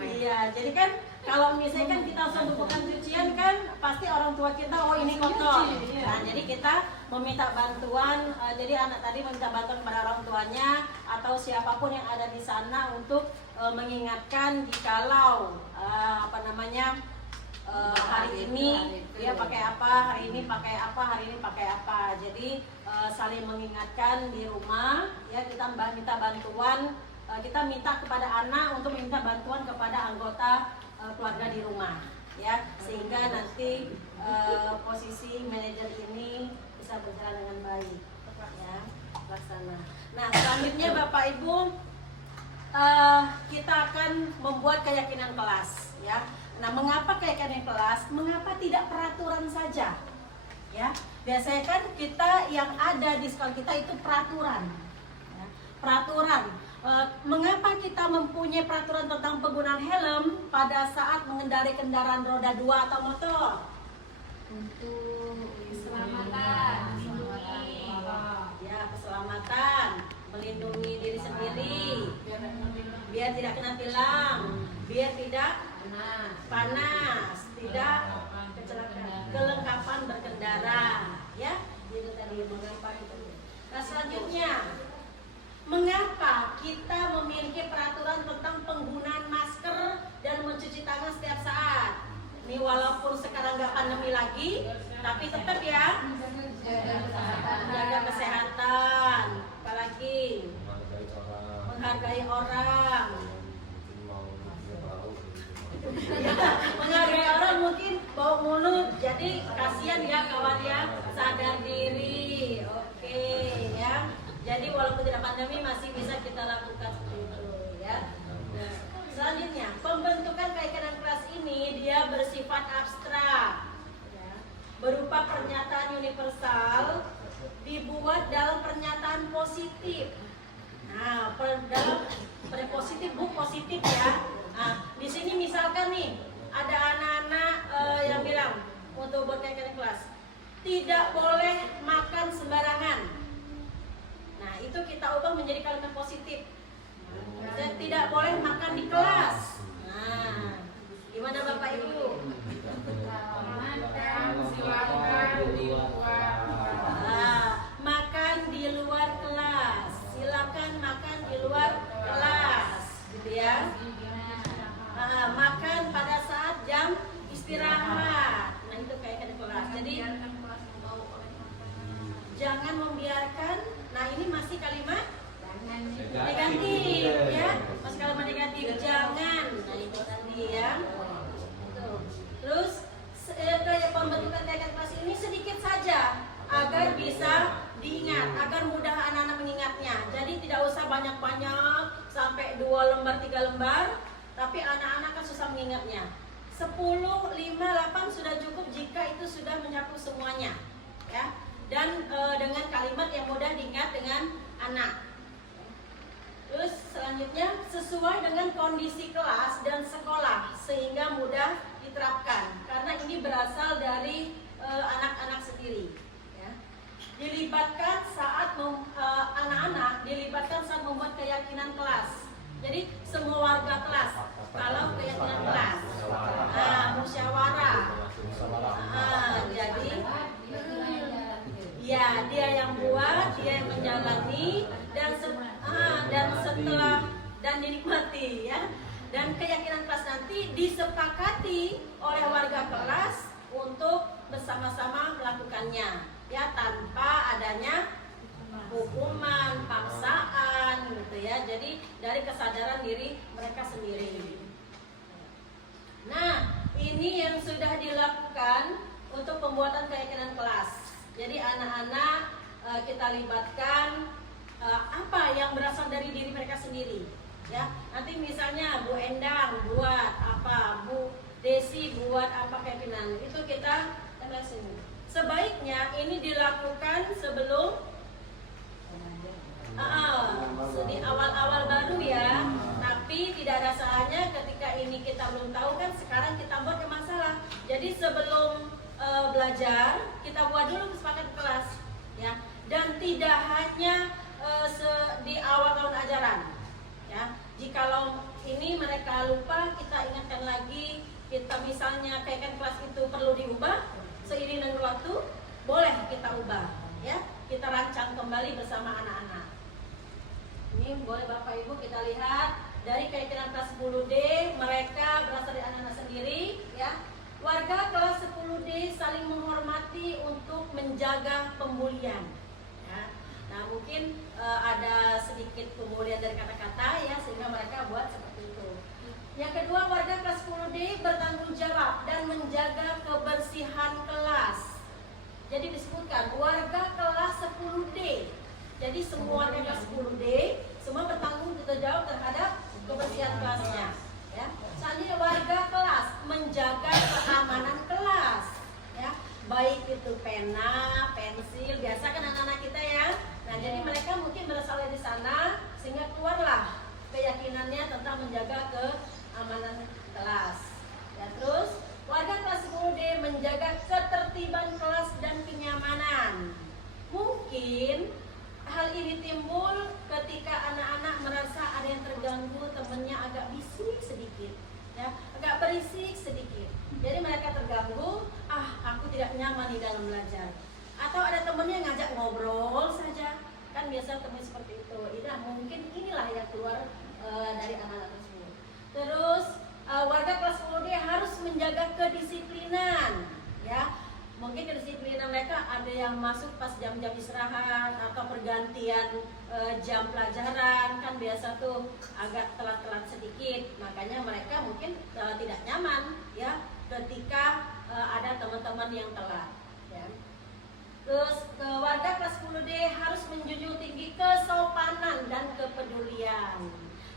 iya. Jadi kan kalau misalnya kan kita langsung tumpukan cucian kan pasti orang tua kita oh ini kotor. Nah jadi kita meminta bantuan, jadi anak tadi meminta bantuan kepada orang tuanya atau siapapun yang ada di sana untuk mengingatkan jikalau hari ini dia pakai apa, hari ini pakai apa, hari ini pakai apa. Jadi saling mengingatkan di rumah ya, kita minta bantuan, kita minta kepada anak untuk minta bantuan kepada anggota keluarga di rumah ya, sehingga nanti posisi manajer ini bisa berjalan dengan baik ya, laksana. Nah selanjutnya Bapak Ibu, kita akan membuat keyakinan kelas ya. Nah mengapa keyakinan kelas, mengapa tidak peraturan saja ya? Biasanya kan kita yang ada di sekolah kita itu peraturan ya. Peraturan. Mengapa kita mempunyai peraturan tentang penggunaan helm pada saat mengendarai kendaraan roda 2 atau motor? Untuk keselamatan, melindungi. Ya, keselamatan, melindungi diri sendiri, biar tidak kena tilang, biar tidak panas, tidak kecelakaan, kelengkapan berkendara, ya. Itu tadi mengapa itu. Nah, selanjutnya mengapa kita memiliki peraturan tentang penggunaan masker dan mencuci tangan setiap saat? Ini walaupun sekarang nggak pandemi lagi, tapi tetap ya menjaga kesehatan, apalagi menghargai orang. Menghargai orang mungkin bau mulut, jadi kasihan ya kawan ya, sadar diri, oke ya. Jadi walaupun tidak pandemi masih bisa kita lakukan seperti itu ya. Nah, selanjutnya pembentukan keyakinan kelas ini dia bersifat abstrak, ya, berupa pernyataan universal dibuat dalam pernyataan positif. Nah, dalam positif bu positif ya. Nah, di sini misalkan nih ada anak-anak yang bilang untuk buat keyakinan kelas tidak boleh makan sembarangan. Nah, itu kita ubah menjadi kalimat positif. Dan tidak boleh makan di kelas. Nah, gimana Bapak Ibu? Makan di luar kelas. Silakan makan di luar kelas, gitu ya. Makan pada saat jam istirahat. Nah, itu kayak kelas. Jadi jangan membiarkan. Nah, ini masih kalimat negatif ya, masih kalimat negatif, jangan. Nah, itu tadi ya. Terus kayak pembentukan keyakinan kelas ini sedikit saja agar bisa diingat, agar mudah anak-anak mengingatnya. Jadi tidak usah banyak-banyak sampai 2 lembar 3 lembar, tapi anak-anak kan susah mengingatnya. 10, 5, 8 sudah cukup jika itu sudah mencakup semuanya ya. Dan dengan kalimat yang mudah diingat dengan anak. Terus selanjutnya sesuai dengan kondisi kelas dan sekolah sehingga mudah diterapkan karena ini berasal dari anak-anak sendiri ya. Dilibatkan saat anak-anak dilibatkan saat membuat keyakinan kelas. Jadi semua warga kelas kalau keyakinan kelas musyawarah jadi ya dia yang buat, dia yang menjalani dan setelah dan dinikmati ya. Dan keyakinan kelas nanti disepakati oleh warga kelas untuk bersama-sama melakukannya ya, tanpa adanya hukuman, paksaan gitu ya. Jadi dari kesadaran diri mereka sendiri. Nah, ini yang sudah dilakukan untuk pembuatan keyakinan kelas. Jadi anak-anak kita libatkan apa yang berasal dari diri mereka sendiri ya. Nanti misalnya Bu Endang buat apa, Bu Desi buat apa keyakinan, itu kita sebaiknya ini dilakukan sebelum di awal-awal baru ya. Tapi tidak ada salahnya ketika ini kita belum tahu kan, sekarang kita buat ke masalah. Jadi sebelum belajar kita buat dulu kesepakatan kelas ya, dan tidak hanya di awal tahun ajaran ya. Jikalau ini mereka lupa, kita ingatkan lagi kita misalnya kayak kelas itu perlu diubah seiring dengan waktu, boleh kita ubah, ya. Kita rancang kembali bersama anak-anak. Ini boleh Bapak Ibu kita lihat dari keyakinan kelas 10D, mereka berasal dari anak-anak sendiri, ya. Warga kelas 10D saling menghormati untuk menjaga pembulian, ya. Nah mungkin ada sedikit pembulian dari kata-kata, ya, sehingga mereka buat seperti itu. Yang kedua, warga kelas 10D bertanggung jawab dan menjaga kebersihan kelas. Jadi disebutkan warga kelas 10D. Jadi semua warga kelas 10D semua bertanggung jawab terhadap kebersihan kelasnya. Ya. Selanjutnya warga kelas menjaga keamanan kelas. Ya. Baik itu pena, pensil, biasa kan anak-anak kita ya. Nah jadi mereka mungkin berasal dari sana sehingga keluarlah keyakinannya tentang menjaga keamanan kelas. Ya, terus warga kelas 10D menjaga ketertiban kelas dan kenyamanan. Mungkin hal ini timbul ketika anak-anak merasa ada yang terganggu, temennya agak bisik sedikit, ya, agak berisik sedikit. Jadi mereka terganggu, aku tidak nyaman di dalam belajar. Atau ada temennya ngajak ngobrol saja, kan biasa temen seperti itu. Mungkin inilah yang keluar dari anak-anak tersebut. Terus warga kelas 10D harus menjaga kedisiplinan, ya. Mungkin kedisiplinan mereka ada yang masuk pas jam-jam istirahat atau pergantian jam pelajaran, kan biasa tuh agak telat-telat sedikit, makanya mereka mungkin tidak nyaman, ya, ketika ada teman-teman yang telat, ya. Terus warga kelas 10D harus menjunjung tinggi kesopanan dan kepedulian.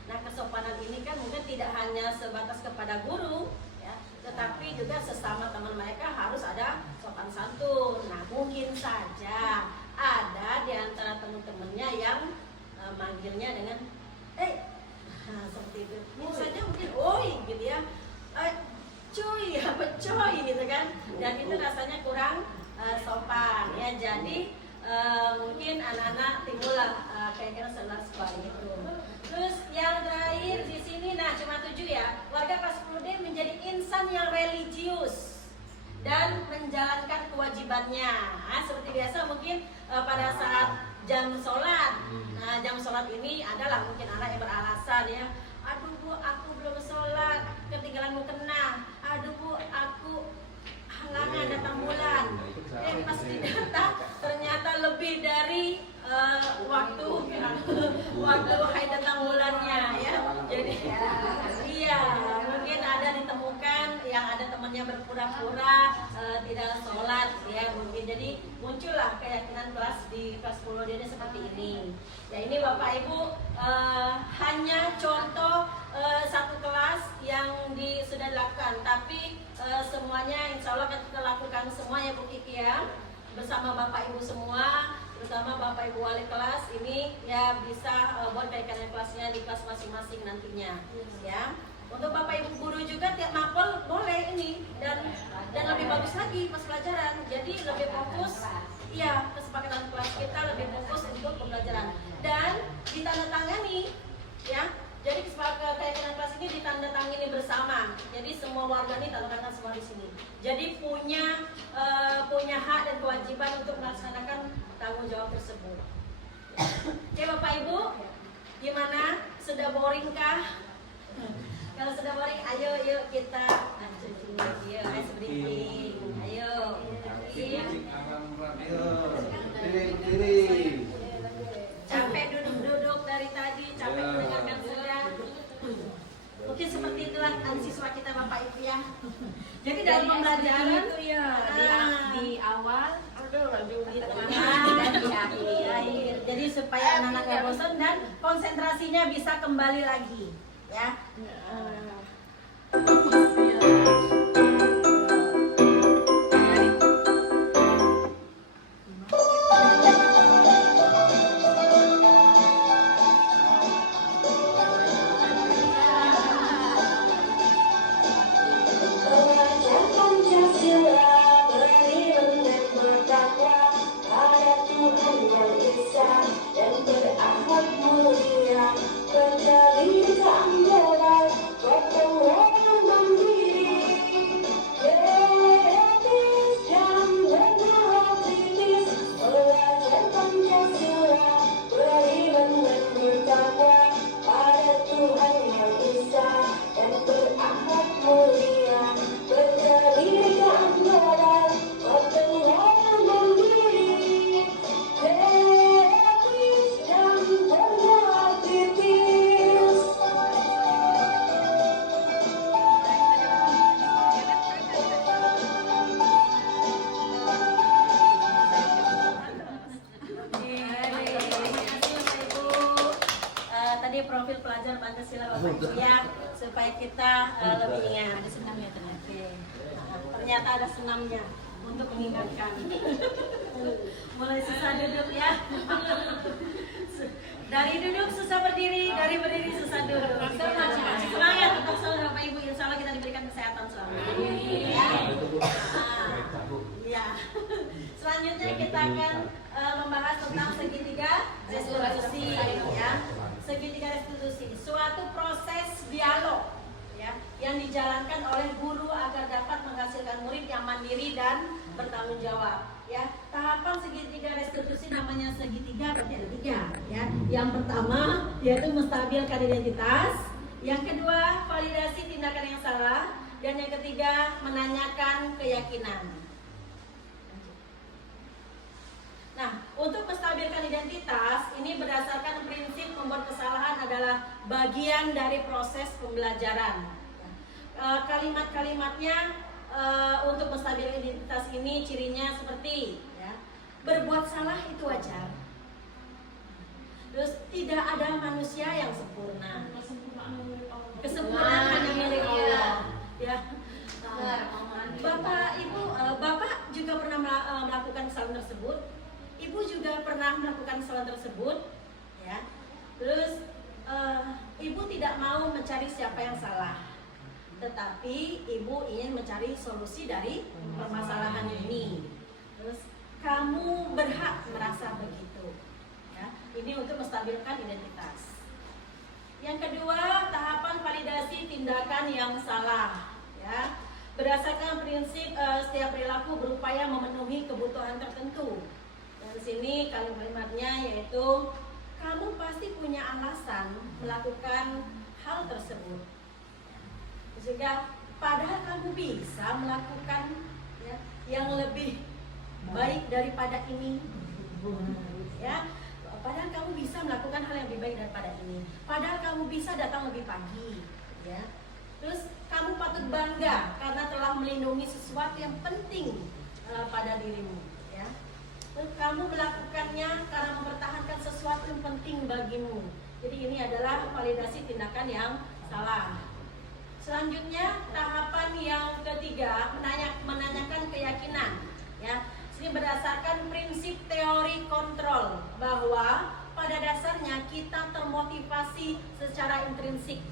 Nah kesopanan ini kan mungkin tidak hanya sebatas kepada guru, ya, tetapi juga sesama teman mereka harus ada sopan santun. Nah mungkin saja ada di antara teman-temannya yang manggilnya dengan seperti itu. Mungkin saja mungkin oi gitu ya, cuy apa coy gitu kan. Dan itu rasanya kurang sopan, ya. Jadi mungkin anak-anak timbullah kira-kira seperti itu. Terus yang terakhir di sini, nah cuma 7 ya. Warga kelas 10D menjadi insan yang religius dan menjalankan kewajibannya. Nah, seperti biasa mungkin pada saat jam sholat. Nah jam sholat ini adalah mungkin anak yang beralasan, ya. Aduh bu, aku belum sholat, ketinggalan mukena. Aduh bu, aku halangan datang bulan. Pas didata ternyata lebih dari waktu hai datang bulannya, ya. Jadi iya mungkin ada ditemukan yang ada temannya berpura-pura tidak sholat, ya mungkin. Jadi muncullah keyakinan kelas di kelas 10 ini seperti ini. Ya ini Bapak Ibu hanya contoh satu kelas yang sudah dilakukan, tapi semuanya insya Allah akan kita lakukan semua, ya Bu Kiki, ya, bersama Bapak Ibu semua, terutama Bapak Ibu wali kelas ini, ya, bisa buat keyakinan kelasnya di kelas masing-masing nantinya, ya. Untuk Bapak Ibu guru juga tiap mapel boleh ini dan lebih bagus lagi pas pelajaran. Jadi lebih fokus, ya, kesepakatan kelas kita lebih fokus untuk pembelajaran dan ditandatangani, ya. Jadi keyakinan kelas ini ditandatangani bersama. Jadi semua warga ini tanda tangan semua di sini. Jadi punya hak dan kewajiban untuk melaksanakan tanggung jawab tersebut. Oke Bapak Ibu, gimana? Sudah boring kah? Kalau sudah boring, ayo yuk kita lanjut lagi ya, seperti ayo. Capek duduk-duduk dari tadi, capek mendengarkan sudah. Mungkin seperti itulah siswa kita Bapak Ibu, ya. Jadi dalam pembelajaran itu ya di awal, di tengah dan di akhir. Jadi supaya anak-anak nggak bosan dan konsentrasinya bisa kembali lagi, ya. Kembali ke Andalan, gotong royong belajar Pancasila Bapak Ibu ya, supaya kita lebih ingat. Ada senamnya ternyata. Oke. Ternyata ada senamnya untuk mengingatkan. Mulai susah duduk ya. Dari duduk susah berdiri, dari berdiri susah duduk. Semangat untuk selalu Bapak Ibu, insya Allah kita diberikan kesehatan selalu. Ya. Ya. Selanjutnya kita akan membahas tentang segitiga restitusi ya. Segitiga restitusi, suatu proses dialog ya yang dijalankan oleh guru agar dapat menghasilkan murid yang mandiri dan bertanggung jawab ya. Tahapan segitiga restitusi namanya segitiga berarti ada 3 ya. Yang pertama yaitu menstabilkan identitas, yang kedua validasi tindakan yang salah, dan yang ketiga menanyakan keyakinan. Nah, untuk menstabilkan identitas ini berdasarkan prinsip membuat kesalahan adalah bagian dari proses pembelajaran. Kalimat-kalimatnya untuk menstabilkan identitas ini cirinya seperti ya, berbuat salah itu wajar. Terus tidak ada manusia yang sempurna. Kesempurnaan hanya milik Allah. Ya. Bapak Ibu, Bapak juga pernah melakukan kesalahan tersebut. Ibu juga pernah melakukan kesalahan tersebut, ya. Terus ibu tidak mau mencari siapa yang salah, tetapi ibu ingin mencari solusi dari permasalahan ini. Terus kamu berhak merasa begitu, ya. Ini untuk menstabilkan identitas. Yang kedua, tahapan validasi tindakan yang salah, ya. Berdasarkan prinsip setiap perilaku berupaya memenuhi kebutuhan tertentu. Dan di sini kalimatnya yaitu kamu pasti punya alasan melakukan hal tersebut. Sehingga padahal kamu bisa melakukan ya, yang lebih baik daripada ini. Ya, padahal kamu bisa melakukan hal yang lebih baik daripada ini. Padahal kamu bisa datang lebih pagi, ya. Terus kamu patut bangga karena telah melindungi sesuatu yang penting pada dirimu, ya. Terus kamu melakukannya karena mempertahankan sesuatu yang penting bagimu. Jadi ini adalah validasi tindakan yang salah. Selanjutnya tahapan yang ketiga menanyakan keyakinan, ya. Ini berdasarkan prinsip teori kontrol bahwa pada dasarnya kita termotivasi secara intrinsik.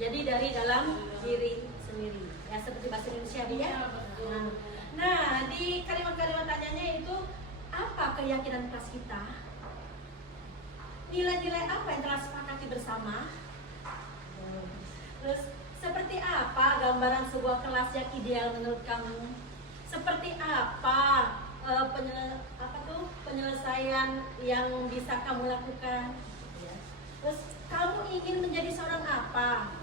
Jadi dari dalam diri sendiri. Ya seperti bahasa Indonesia ya. Nah, di kalimat-kalimat tanyanya itu apa keyakinan kelas kita? Nilai-nilai apa yang telah sepakati bersama? Terus seperti apa gambaran sebuah kelas yang ideal menurut kamu? Seperti apa penyelesaian yang bisa kamu lakukan? Terus kamu ingin menjadi seorang apa?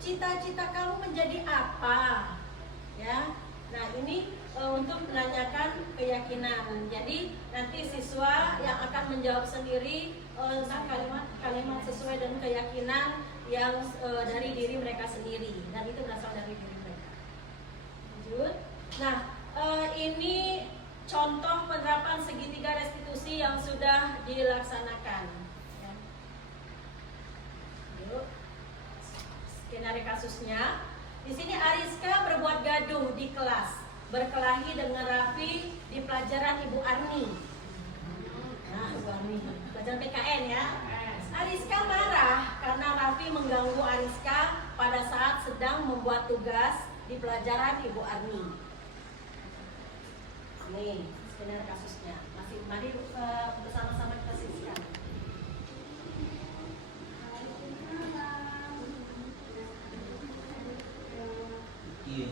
Cita-cita kamu menjadi apa? Ya. Nah, ini untuk menanyakan keyakinan. Jadi nanti siswa yang akan menjawab sendiri tentang kalimat-kalimat sesuai dengan keyakinan yang dari diri mereka sendiri, dan itu berasal dari diri mereka. Lanjut. Nah, ini contoh penerapan segitiga restitusi yang sudah dilaksanakan. Ya. Yuk. Skenario kasusnya. Di sini Ariska berbuat gaduh di kelas, berkelahi dengan Raffi di pelajaran Ibu Arni. Nah, Ibu Arni, pelajaran PKN ya. Ariska marah karena Raffi mengganggu Ariska pada saat sedang membuat tugas di pelajaran Ibu Arni. Nih, skenario kasusnya. Mari bersama-sama kita saksikan. Iya.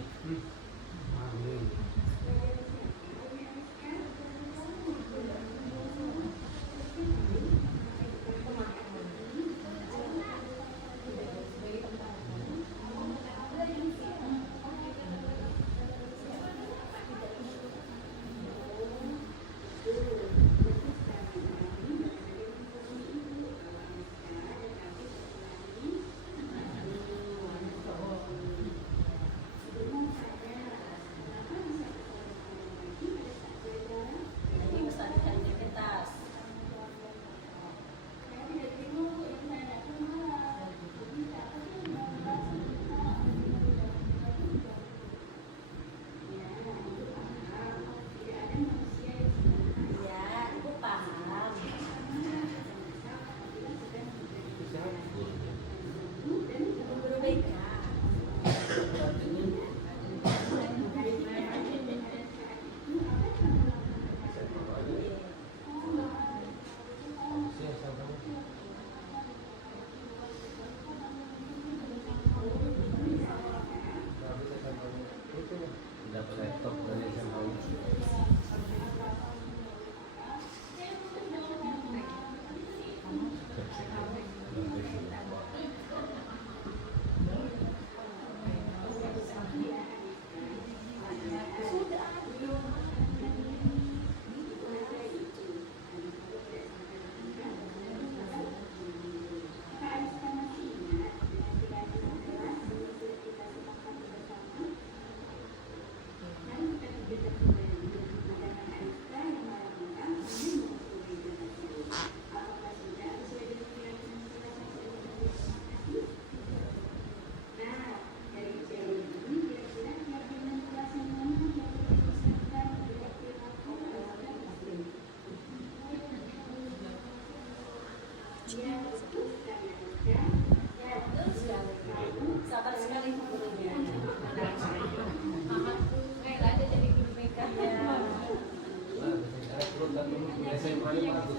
Menanyakan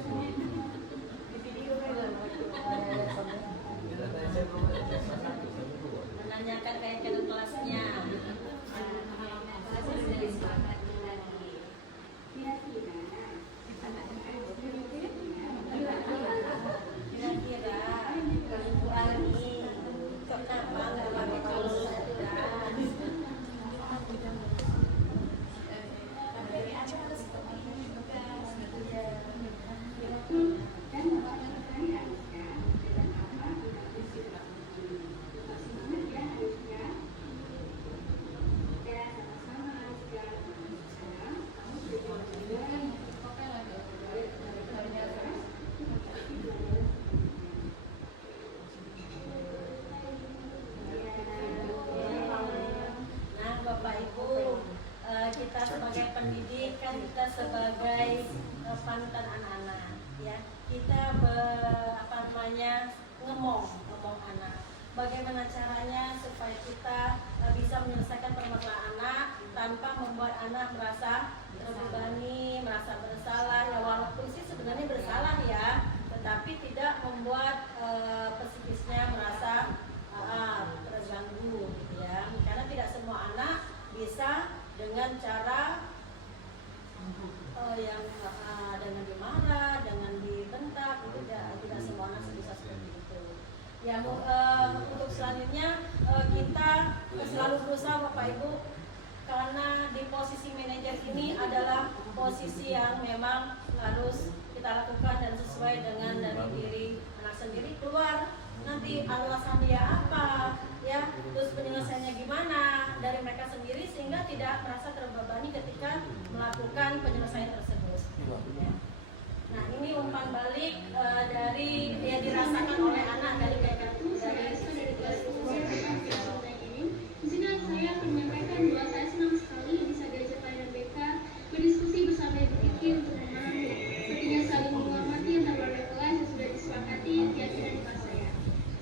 keadaan kelasnya. Kira-kira kurangi kenapa nggak pakai telur? Nah, Bapak Ibu, kita sebagai pendidik kan kita sebagai panutan anak-anak, ya. Kita ngomong anak. Bagaimana caranya supaya kita bisa menyelesaikan permasalahan anak tanpa membuat anak merasa terbebani, merasa bersalah. Ya walaupun sih sebenarnya bersalah ya, tetapi tidak membuat psikisnya merasa terganggu, gitu ya. Karena tidak semua anak bisa dengan cara yang dengan dimarah, dengan dibentak, itu tidak semua anak bisa seperti itu. Ya, untuk selanjutnya kita selalu berusaha Bapak Ibu, karena di posisi manajer ini adalah posisi yang memang harus kita lakukan dan sesuai dengan dari diri anak sendiri. Keluar nanti alasan dia apa, ya, terus penyelesaiannya gimana dari mereka sendiri sehingga tidak merasa terbebani ketika melakukan penyelesaian tersebut. Ya. Nah, ini umpan balik dari yang dirasakan oleh anak dari Di sini saya akan menyampaikan bahwa saya senang sekali bisa diajak Pak dan BK berdiskusi bersama Ibu Kiki untuk memahami pentingnya saling menghormati antar warga kelas yang sudah disepakati keyakinan di kelas saya.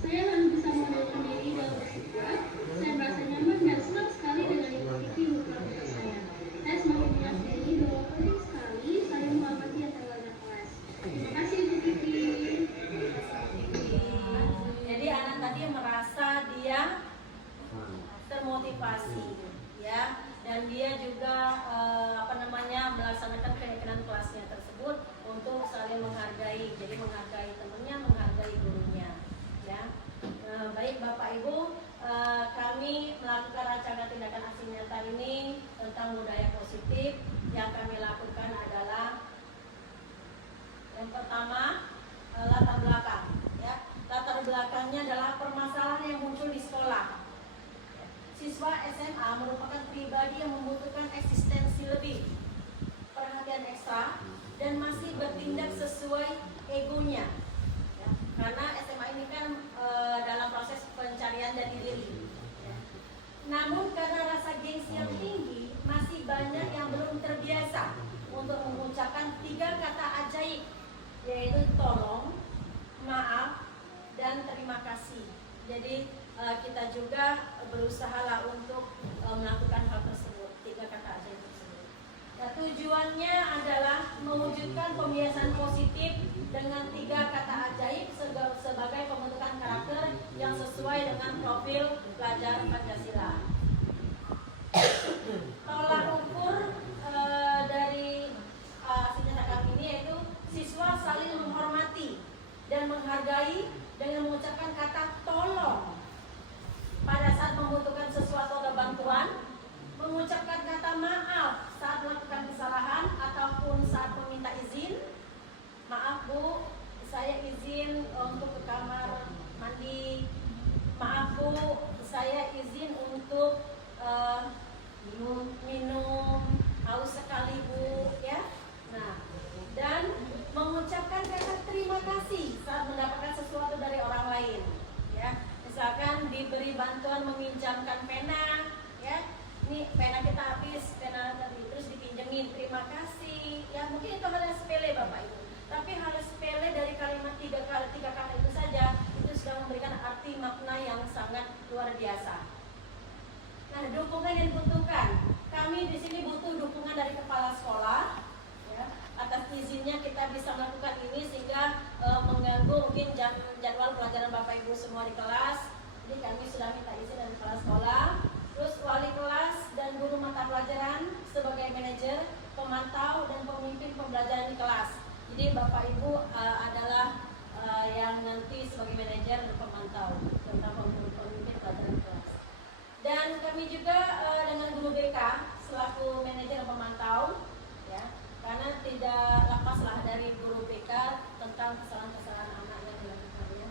Saya lalu bisa mengendalikan diri dalam bersikap. Saya merasa nyaman dan senang sekali dengan Ibu Kiki beberapa kelas saya. Saya semakin meyakini bahwa penting sekali saling menghormati antar warga kelas. Terima kasih Ibu Kiki. Jadi anak tadi merasa dia termotivasi, ya, dan dia juga melaksanakan keyakinan kelasnya tersebut untuk saling menghargai, jadi menghargai temannya, menghargai gurunya, ya. Baik Bapak Ibu, kami melakukan rancangan tindakan aksi nyata ini tentang budaya positif. Yang kami lakukan adalah yang pertama, latar belakang, ya. Latar belakangnya adalah permasalahan yang muncul di sekolah. Siswa SMA merupakan pribadi yang membutuhkan eksistensi lebih, perhatian ekstra, dan masih bertindak sesuai egonya, ya. Karena SMA ini kan dalam proses pencarian jati diri, ya. Namun karena rasa gengsi yang tinggi, masih banyak yang belum terbiasa untuk mengucapkan 3 kata ajaib, yaitu tolong, maaf, dan terima kasih. Jadi kita juga berusaha lah untuk melakukan hal tersebut, 3 kata ajaib tersebut. Nah, tujuannya adalah mewujudkan pembiasaan positif dengan 3 kata ajaib sebagai pembentukan karakter yang sesuai dengan profil pelajar Pancasila. Tolak ukur dari senjata kami ini yaitu siswa saling menghormati dan menghargai dengan mengucapkan kata tolong pada saat membutuhkan sesuatu atau bantuan, mengucapkan kata maaf saat melakukan kesalahan ataupun saat meminta izin. Maaf Bu, saya izin untuk ke kamar mandi. Maaf Bu, saya izin untuk minum, haus sekali Bu, ya. Nah, dan mengucapkan kata terima kasih saat mendapatkan sesuatu dari orang lain, ya. Misalkan diberi bantuan meminjamkan pena, ya, ini pena kita habis, pena tadi terus dipinjemin, terima kasih, ya. Mungkin itu hal yang sepele Bapak Ibu, tapi hal sepele dari kalimat 3 kata itu saja itu sudah memberikan arti makna yang sangat luar biasa. Nah, dukungan yang dibutuhkan, kami di sini butuh dukungan dari kepala sekolah, ya. Atas izinnya kita bisa pembelajaran di kelas. Jadi Bapak Ibu adalah yang nanti sebagai manajer dan pemantau tentang pemimpin pelajaran kelas. Dan kami juga dengan guru BK selaku manajer dan pemantau, ya, karena tidak lepaslah dari guru BK tentang kesalahan-kesalahan anak yang dilakukannya.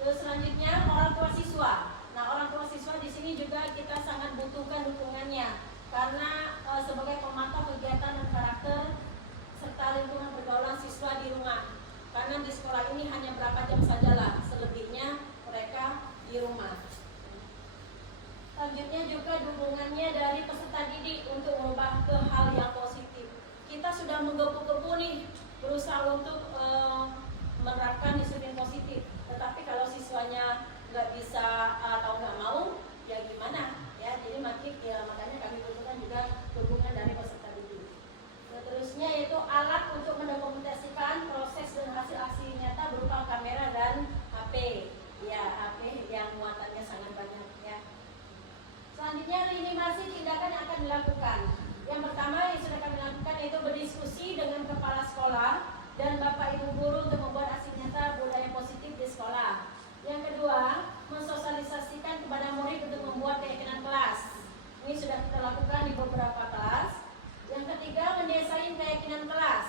Terus selanjutnya orang tua siswa. Nah, orang tua siswa di sini juga kita sangat butuhkan dukungannya karena sebagai pemantau kegiatan dan karakter serta lingkungan pergaulan siswa di rumah. Karena di sekolah ini hanya berapa jam sajalah, selebihnya mereka di rumah. Selanjutnya juga dukungannya dari peserta didik untuk mengubah ke hal yang positif. Kita sudah menggebu-gebu nih berusaha untuk menerapkan disiplin positif, tetapi kalau siswanya nggak bisa atau nggak mau, ya gimana? Ya, jadi makanya kami butuhkan juga dukungan dari peserta didik. Seterusnya yaitu alat untuk mendokumentasikan proses dan hasil aksi nyata berupa kamera dan HP. Ya, HP yang muatannya sangat banyak ya. Selanjutnya minimasi tindakan yang akan dilakukan. Yang pertama yang sudah kami lakukan yaitu berdiskusi dengan kepala sekolah dan Bapak Ibu guru untuk membuat aksi nyata budaya positif di sekolah. Yang kedua, mensosialisasikan kepada murid untuk membuat keyakinan kelas. Ini sudah kita lakukan di beberapa kelas. Yang ketiga, mendesain keyakinan kelas.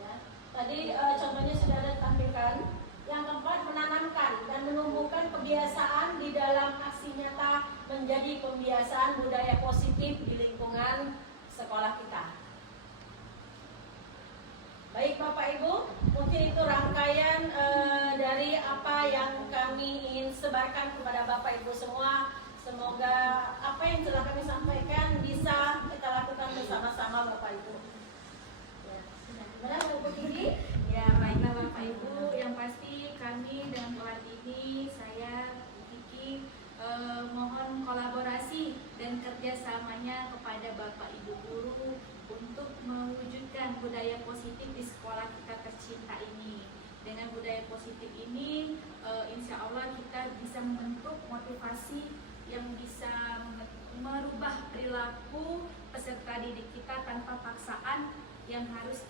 Ya. Tadi contohnya sudah ada ditampilkan. Yang keempat, menanamkan dan menumbuhkan kebiasaan di dalam aksi nyata menjadi pembiasaan budaya positif di lingkungan sekolah kita. Baik Bapak Ibu, mungkin itu rangkaian dari apa yang kami ingin sebarkan kepada Bapak Ibu semua. Semoga apa yang telah kami sampaikan bisa kita lakukan bersama-sama Bapak Ibu. Ya, gimana Bu Kiki? Ya, baiklah Bapak Ibu, yang pasti kami dengan pelatih ini, saya Bu Kiki mohon kolaborasi dan kerjasamanya kepada Bapak Ibu guru untuk mewujudkan budaya positif di sekolah kita tercinta ini. Dengan budaya positif ini, insya Allah kita bisa membentuk motivasi yang bisa merubah perilaku peserta didik kita tanpa paksaan yang harus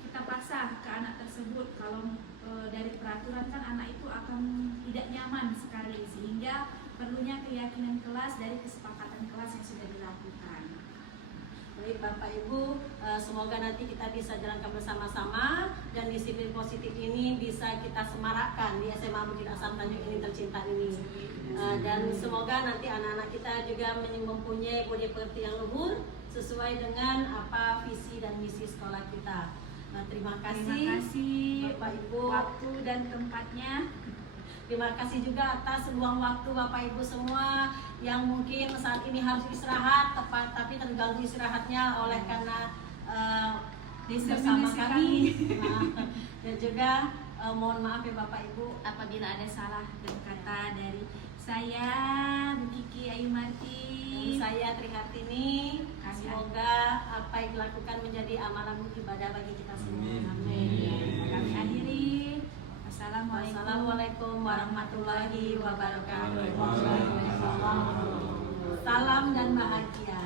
kita paksa ke anak tersebut. Kalau dari peraturan kan anak itu akan tidak nyaman sekali, sehingga perlunya keyakinan kelas dari kesepakatan kelas yang sudah dilakukan. Baik Bapak Ibu, semoga nanti kita bisa jalankan bersama-sama dan disiplin positif ini bisa kita semarakkan di SMA Bukit Asam Tanjung ini tercinta ini. Dan semoga nanti anak-anak kita juga mempunyai budi pekerti yang luhur sesuai dengan apa visi dan misi sekolah kita. Terima kasih Bapak Ibu waktu dan tempatnya. Terima kasih juga atas luang waktu Bapak Ibu semua yang mungkin saat ini harus istirahat tapi terganggu istirahatnya oleh karena bersama kami. Dan juga mohon maaf ya Bapak Ibu apabila ada salah dan kata dari saya Bu Kiki Ayu Marti, saya Tri Hartini. Semoga apa yang dilakukan menjadi amalan ibadah bagi kita semua. Amin. Kami akhiri. Assalamualaikum warahmatullahi wabarakatuh. Salam dan bahagia.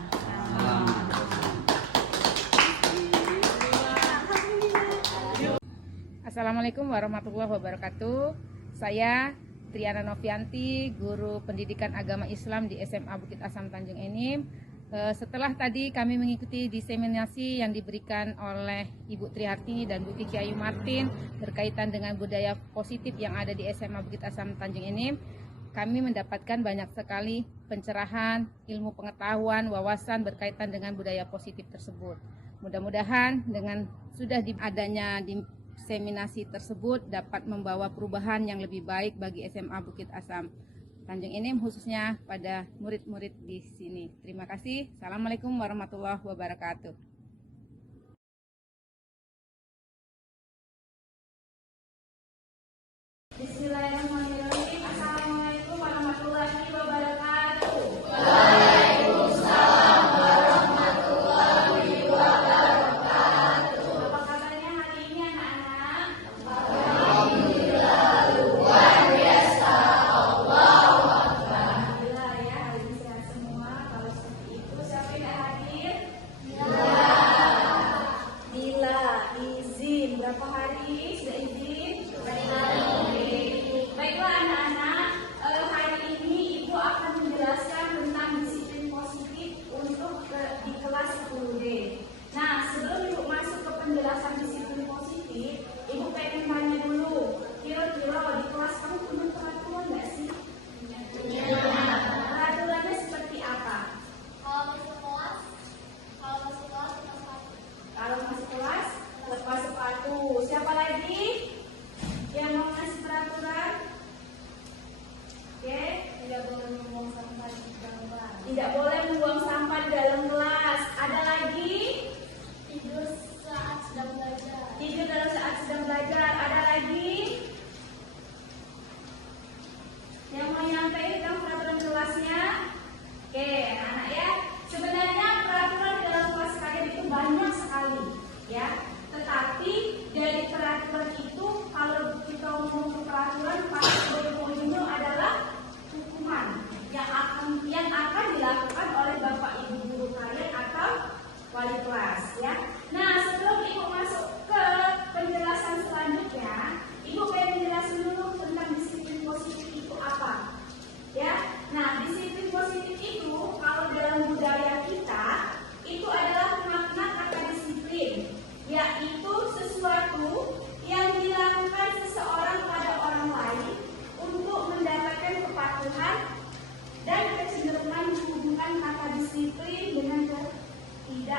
Assalamualaikum warahmatullahi wabarakatuh. Saya Triana Novianti, guru pendidikan agama Islam di SMA Bukit Asam Tanjung Enim. Setelah tadi kami mengikuti diseminasi yang diberikan oleh Ibu Tri Hartini dan Bu Kiki Ayu Martin berkaitan dengan budaya positif yang ada di SMA Bukit Asam Tanjung Enim, kami mendapatkan banyak sekali pencerahan, ilmu pengetahuan, wawasan berkaitan dengan budaya positif tersebut. Mudah-mudahan dengan sudah adanya diseminasi tersebut dapat membawa perubahan yang lebih baik bagi SMA Bukit Asam Tanjung Enim, khususnya pada murid-murid di sini. Terima kasih. Assalamualaikum warahmatullahi wabarakatuh. Bismillahirrahmanirrahim. Assalamualaikum warahmatullahi wabarakatuh. Waalaikumsalam warahmatullahi wabarakatuh. Apa kabarnya hari ini anak-anak? Alhamdulillah luar biasa. Alhamdulillah ya, hari ini sehat semua. Kalau seperti itu siapa yang tidak hadir? Ya.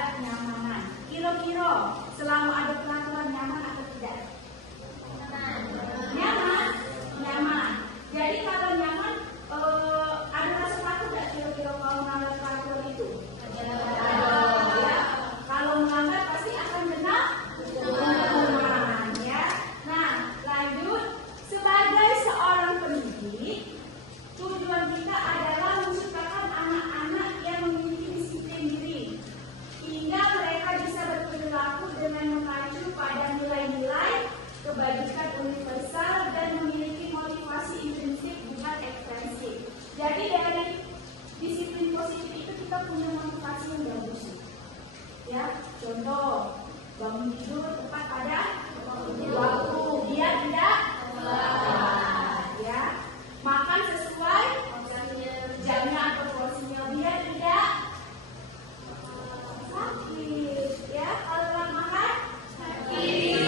ketidaknyamanan. Kira-kira selama ada peraturan nyaman atau tidak? Nyaman, nyaman. Jadi kalau nyaman, ada rasa takut tidak kira-kira kalau melanggar peraturan itu? Ya. Kalau melanggar pasti akan kena hukuman, ya. Nah, lanjut. Sebagai seorang pendidik, tujuan kita adalah menciptakan anak-anak yang memiliki disiplin diri, hingga mereka bisa berperilaku dengan mengacu pada nilai-nilai kebajikan universal dan memiliki motivasi intrinsik bukan ekstrinsik. Jadi dari disiplin positif itu kita punya motivasi yang bagus. Ya, contoh bangun tidur tepat pada waktu, biar tidak telat. Ya, makan sesuai jamnya atau porsinya, biar tidak sakit. Ya, kalau telat makan sakit.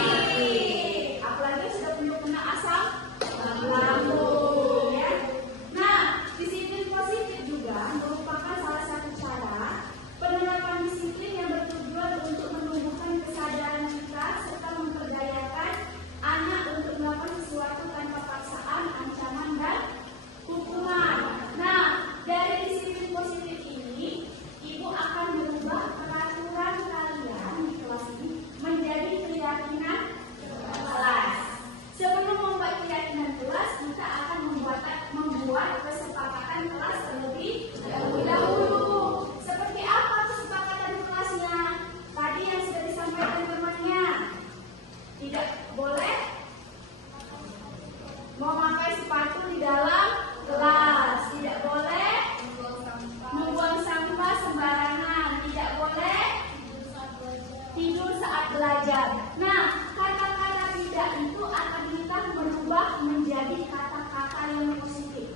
Apalagi sudah kena asam lambung. Ya. Nah, disiplin positif juga merupakan salah satu cara penerapan disiplin yang bertujuan untuk menumbuhkan kesadaran kita serta memperdayakan anak untuk melakukan sesuatu tanpa paksaan, ancaman, dan hukuman. Nah, dari disiplin positif ini, Ibu akan merubah peraturan kalian di kelas ini menjadi keyakinan kelas. Sebelum membuat keyakinan kelas, kita akan membuat kesepakatan kelas terlebih dahulu. Seperti apa kesepakatan kelasnya? Tadi yang sudah disampaikan temannya. Tidak boleh memakai sepatu di dalam kelas, tidak boleh membuang sampah sembarangan, tidak boleh tidur saat belajar. Nah, kata-kata tidak itu akan kita merubah menjadi kata-kata yang positif,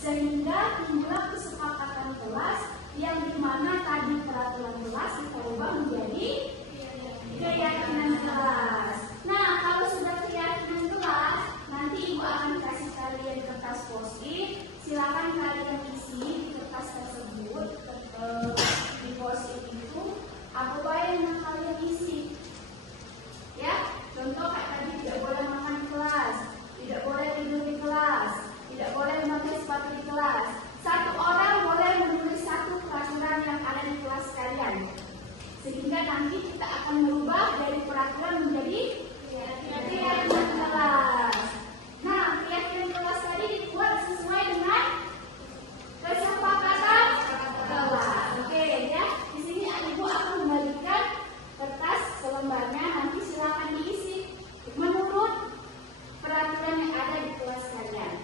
sehingga timbullah kesepakatan kelas yang dimana tadi peraturan kelas kita ubah menjadi keyakinan kelas. Nah, kalau sudah keyakinan kelas, nanti Ibu akan kasih kalian kertas post-it. Silakan kalian isi di kertas tersebut. Di post-it itu apa yang kalian isi? Ya, contoh kayak tadi, tidak boleh makan di kelas, tidak boleh tidur di kelas, tidak boleh memakai sepatu di kelas. Satu orang boleh menulis satu peraturan yang ada di kelas kalian, sehingga nanti kita akan merubah dari peraturan menjadi keyakinan kelas. Nah, keyakinan kelas tadi dibuat sesuai dengan kesepakatan kelas. Oke, ya. Di sini Ibu akan memberikan kertas selembarnya, nanti silakan diisi menurut peraturan yang ada di kelas kalian.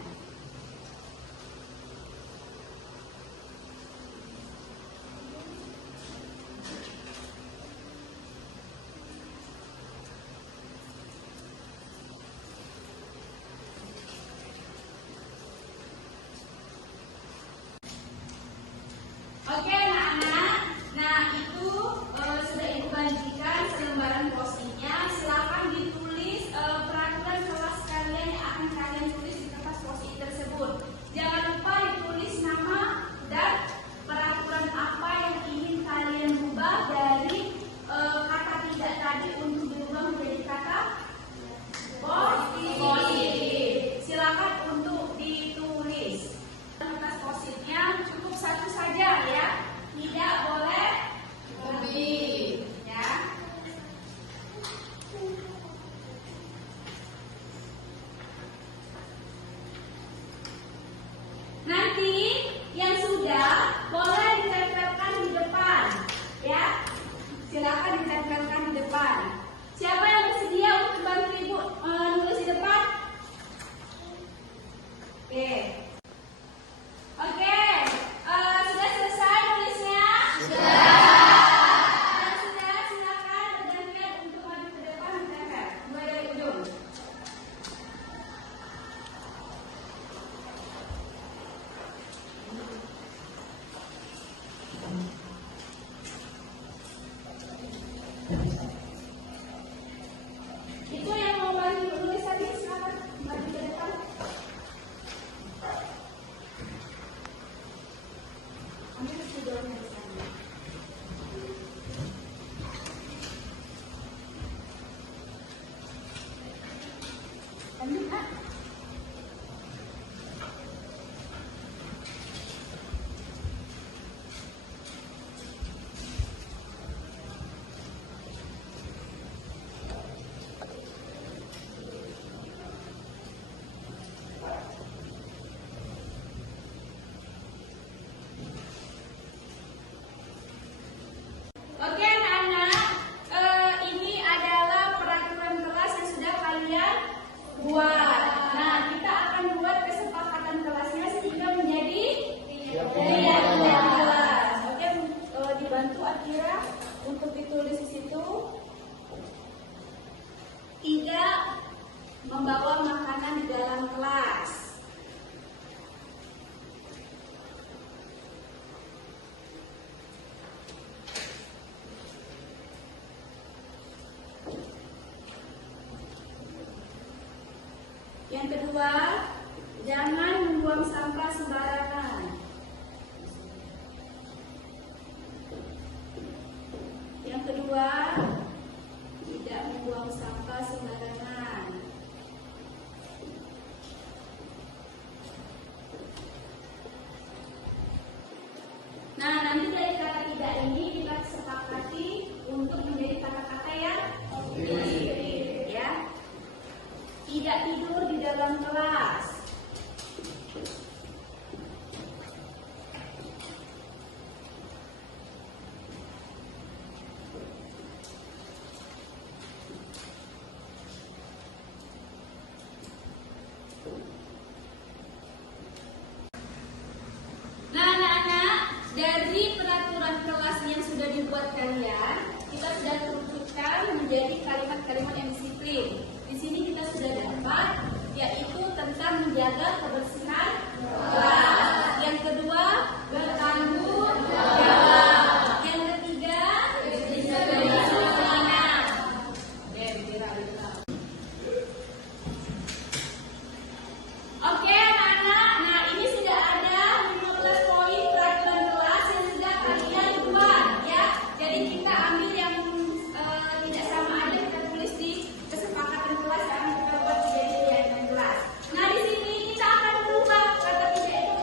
Oke anak-anak, nah itu sudah Ibu bagikan selembaran post-it-nya. Silakan ditulis peraturan kelas kalian yang akan kalian tulis di kertas post-it tersebut. Jangan lupa ditulis nama dan peraturan apa yang ingin kalian ubah dari kata tidak tadi untuk berubah menjadi kata positif. Silakan untuk ditulis. Kertas post-it-nya cukup satu saja ya, tidak boleh lebih ya. Nanti yang sudah boleh ditempelkan di depan ya, silakan ditempelkan di depan. Siapa yang bersedia untuk bantu Ibu nulis di depan? Oke, sudah selesai nulisnya? Sudah. Silakan bergantian untuk maju ke depan ditempel, mulai dari ujung. Itu yang mau bantu nulis tadi, silakan maju ke depan. Ambil spidolnya di sana. Lanjut, Kak. Oke anak-anak, ini adalah peraturan kelas yang sudah kalian buat. Nah, kita akan buat kesepakatan kelasnya sehingga menjadi peraturan kelas. Oke, dibantu Akira untuk ditulis di situ. Tidak membawa makanan di dalam kelas. Yang kedua, jangan membuang sampah sembarangan. Yang kedua, tidak membuang sampah sembarangan. Nah, nanti dari kata tidak ini kita sepakati untuk menjadi kata-kata yang positif, ya. Tidak tidur di dalam kelas. Nah, anak-anak, dari peraturan kelas yang sudah dibuat kalian, kita sudah kerucutkan menjadi kalimat-kalimat yang disiplin. Di sini kita sudah dapat, yaitu tentang menjaga kebersihan kelas. Yang kedua, bertanggung jawab. Yang ketiga, berdisiplin. Oke anak-anak, nah ini sudah ada 15 poin peraturan kelas yang sudah kalian buat, ya. Jadi kita ambil yang tidak sama aja, kita tulis di kesepakatan kelas, jangan kita buat menjadi kelas. Nah di sini kita akan merubah kata tidak itu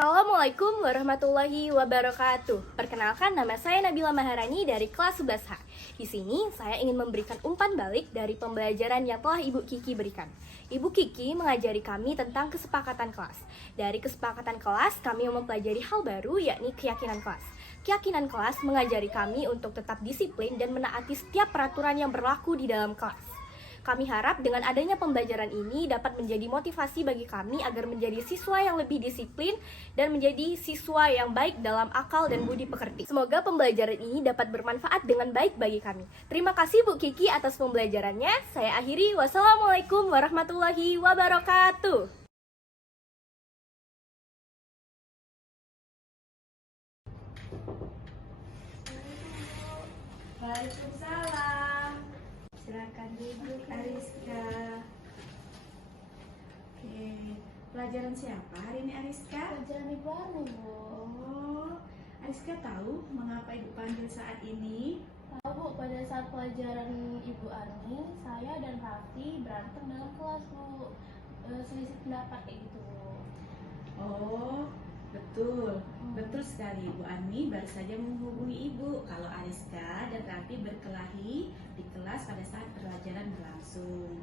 Assalamualaikum warahmatullahi wabarakatuh. Perkenalkan, nama saya Nabila Maharani dari kelas 11H. Di sini saya ingin memberikan umpan balik dari pembelajaran yang telah Ibu Kiki berikan. Ibu Kiki mengajari kami tentang kesepakatan kelas. Dari kesepakatan kelas, kami mempelajari hal baru, yakni keyakinan kelas. Keyakinan kelas mengajari kami untuk tetap disiplin dan menaati setiap peraturan yang berlaku di dalam kelas. Kami harap dengan adanya pembelajaran ini dapat menjadi motivasi bagi kami agar menjadi siswa yang lebih disiplin dan menjadi siswa yang baik dalam akal dan budi pekerti. Semoga pembelajaran ini dapat bermanfaat dengan baik bagi kami. Terima kasih Bu Kiki atas pembelajarannya. Saya akhiri. Wassalamualaikum warahmatullahi wabarakatuh. Waalaikumsalam. Silakan duduk, Ariska. Oke, pelajaran siapa hari ini, Ariska? Pelajaran Ibu Arni, Bu. Oh, Ariska tahu mengapa Ibu panggil saat ini? Tahu, Bu, pada saat pelajaran Ibu Arni, saya dan Raffi berantem dalam kelas, Bu. Selisih pendapat kayak gitu, Bu. Oh, betul. Betul sekali, Ibu Arni baru saja menghubungi Ibu kalau Ariska dan Raffi berkelahi di kelas pada saat pelajaran berlangsung.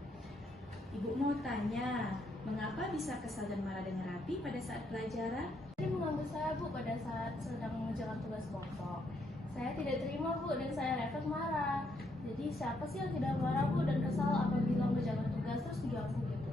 Ibu mau tanya, mengapa bisa kesal dan marah dengan Raffi pada saat pelajaran? Dia mengganggu saya, Bu, pada saat sedang mengerjakan tugas kelompok. Saya tidak terima, Bu, dan saya refleks marah. Jadi siapa sih yang tidak marah, Bu, dan kesal apabila mengerjakan tugas terus diganggu gitu?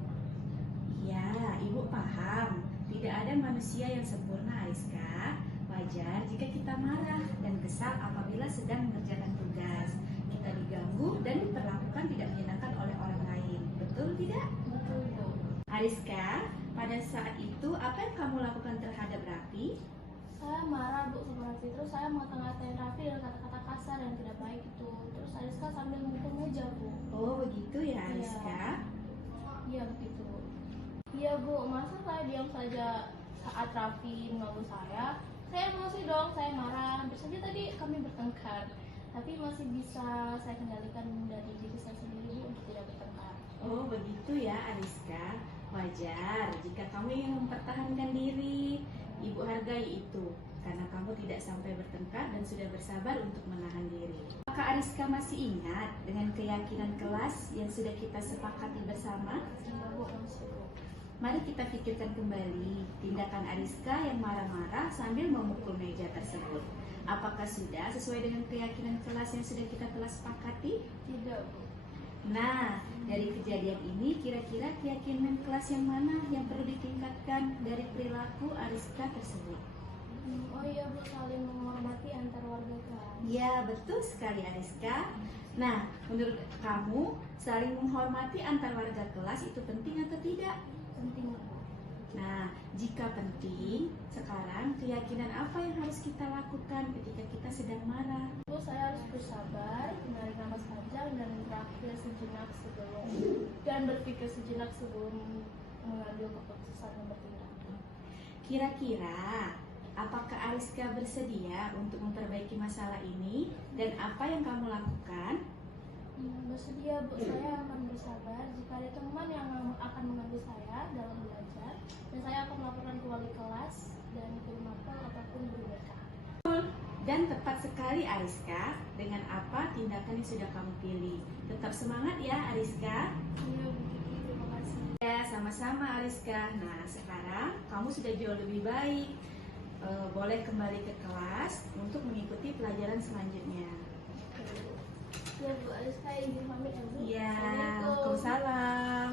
Ya, Ibu paham. Tidak ada manusia yang sempurna, Ariska. Wajar jika kita marah dan kesal apabila sedang mengerjakan tugas. Kita diganggu dan diperlakukan tidak menyenangkan oleh orang lain. Betul tidak? Betul, Bu. Ariska, pada saat itu apa yang kamu lakukan terhadap Raffi? Saya marah, Bu, sama Raffi. Terus saya mengata-ngatain Raffi dengan kata-kata kasar dan tidak baik itu. Terus Ariska sambil memukul meja, Bu. Oh, begitu ya, Ariska? Iya, begitu. Iya, Bu, masa saya diam saja saat Raffi mengganggu saya? Saya emosi dong, saya marah. Hampir saja tadi kami bertengkar. Tapi masih bisa saya kendalikan dari diri saya sendiri, Bu, untuk tidak bertengkar. Oh, begitu ya, Ariska. Wajar jika kamu ingin mempertahankan diri. Ibu hargai itu, karena kamu tidak sampai bertengkar dan sudah bersabar untuk menahan diri. Apakah Ariska masih ingat dengan keyakinan kelas yang sudah kita sepakati bersama? Iya, Bu, masih, Bu. Mari kita pikirkan kembali tindakan Ariska yang marah-marah sambil memukul meja tersebut. Apakah sudah sesuai dengan keyakinan kelas yang sudah kita telah sepakati? Tidak, Bu. Nah, dari kejadian ini kira-kira keyakinan kelas yang mana yang perlu ditingkatkan dari perilaku Ariska tersebut? Oh iya, Bu, saling menghormati antar warga kelas. Ya, betul sekali, Ariska. Nah, menurut kamu saling menghormati antar warga kelas itu penting atau tidak? Penting, Bu. Nah, jika penting, sekarang keyakinan apa yang harus kita lakukan ketika kita sedang marah? Bu, saya harus bersabar, menarik nafas panjang dan berpikir sejenak sebelum mengambil keputusan yang bertindak. Kira-kira, apakah Ariska bersedia untuk memperbaiki masalah ini dan apa yang kamu lakukan? Bersedia, Bu. Saya akan bersabar jika ada teman yang akan mengganggu saya dalam belajar, dan saya akan melaporkan ke wali kelas dan guru mapel ataupun guru BK. Dan tepat sekali, Ariska, dengan apa tindakan yang sudah kamu pilih. Tetap semangat ya, Ariska. Iya, Bu Kiki, terima kasih. Ya, sama-sama, Ariska. Nah, sekarang kamu sudah jauh lebih baik. Boleh kembali ke kelas untuk mengikuti pelajaran selanjutnya. Ya, Bu, Ariska izin pamit ya, Bu. Ya, Assalamualaikum. Waalaikumsalam.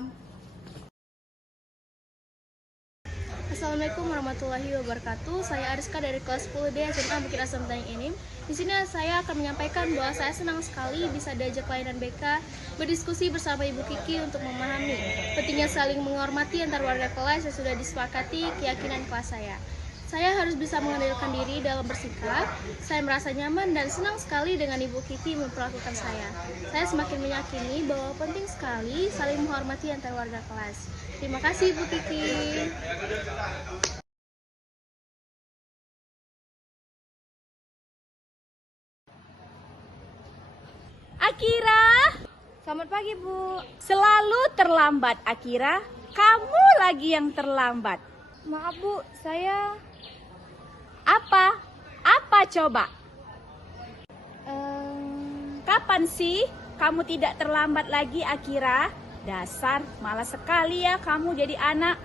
Assalamualaikum warahmatullahi wabarakatuh. Saya Ariska dari kelas 10D SMA Bukit Asam Tanjung Enim. Di sini saya akan menyampaikan bahwa saya senang sekali bisa diajak layanan BK berdiskusi bersama Ibu Kiki untuk memahami pentingnya saling menghormati antar warga kelas yang sudah disepakati keyakinan kelas saya. Saya harus bisa mengendalikan diri dalam bersikap. Saya merasa nyaman dan senang sekali dengan Ibu Kiki memperlakukan saya. Saya semakin meyakini bahwa penting sekali saling menghormati antar warga kelas. Terima kasih, Ibu Kiki. Akira, Selamat pagi, Bu. selalu terlambat, Akira. Kamu lagi yang terlambat. Maaf, Bu. Saya Apa? Apa coba? Kapan sih kamu tidak terlambat lagi, Akira? Dasar, malas sekali ya kamu jadi anak.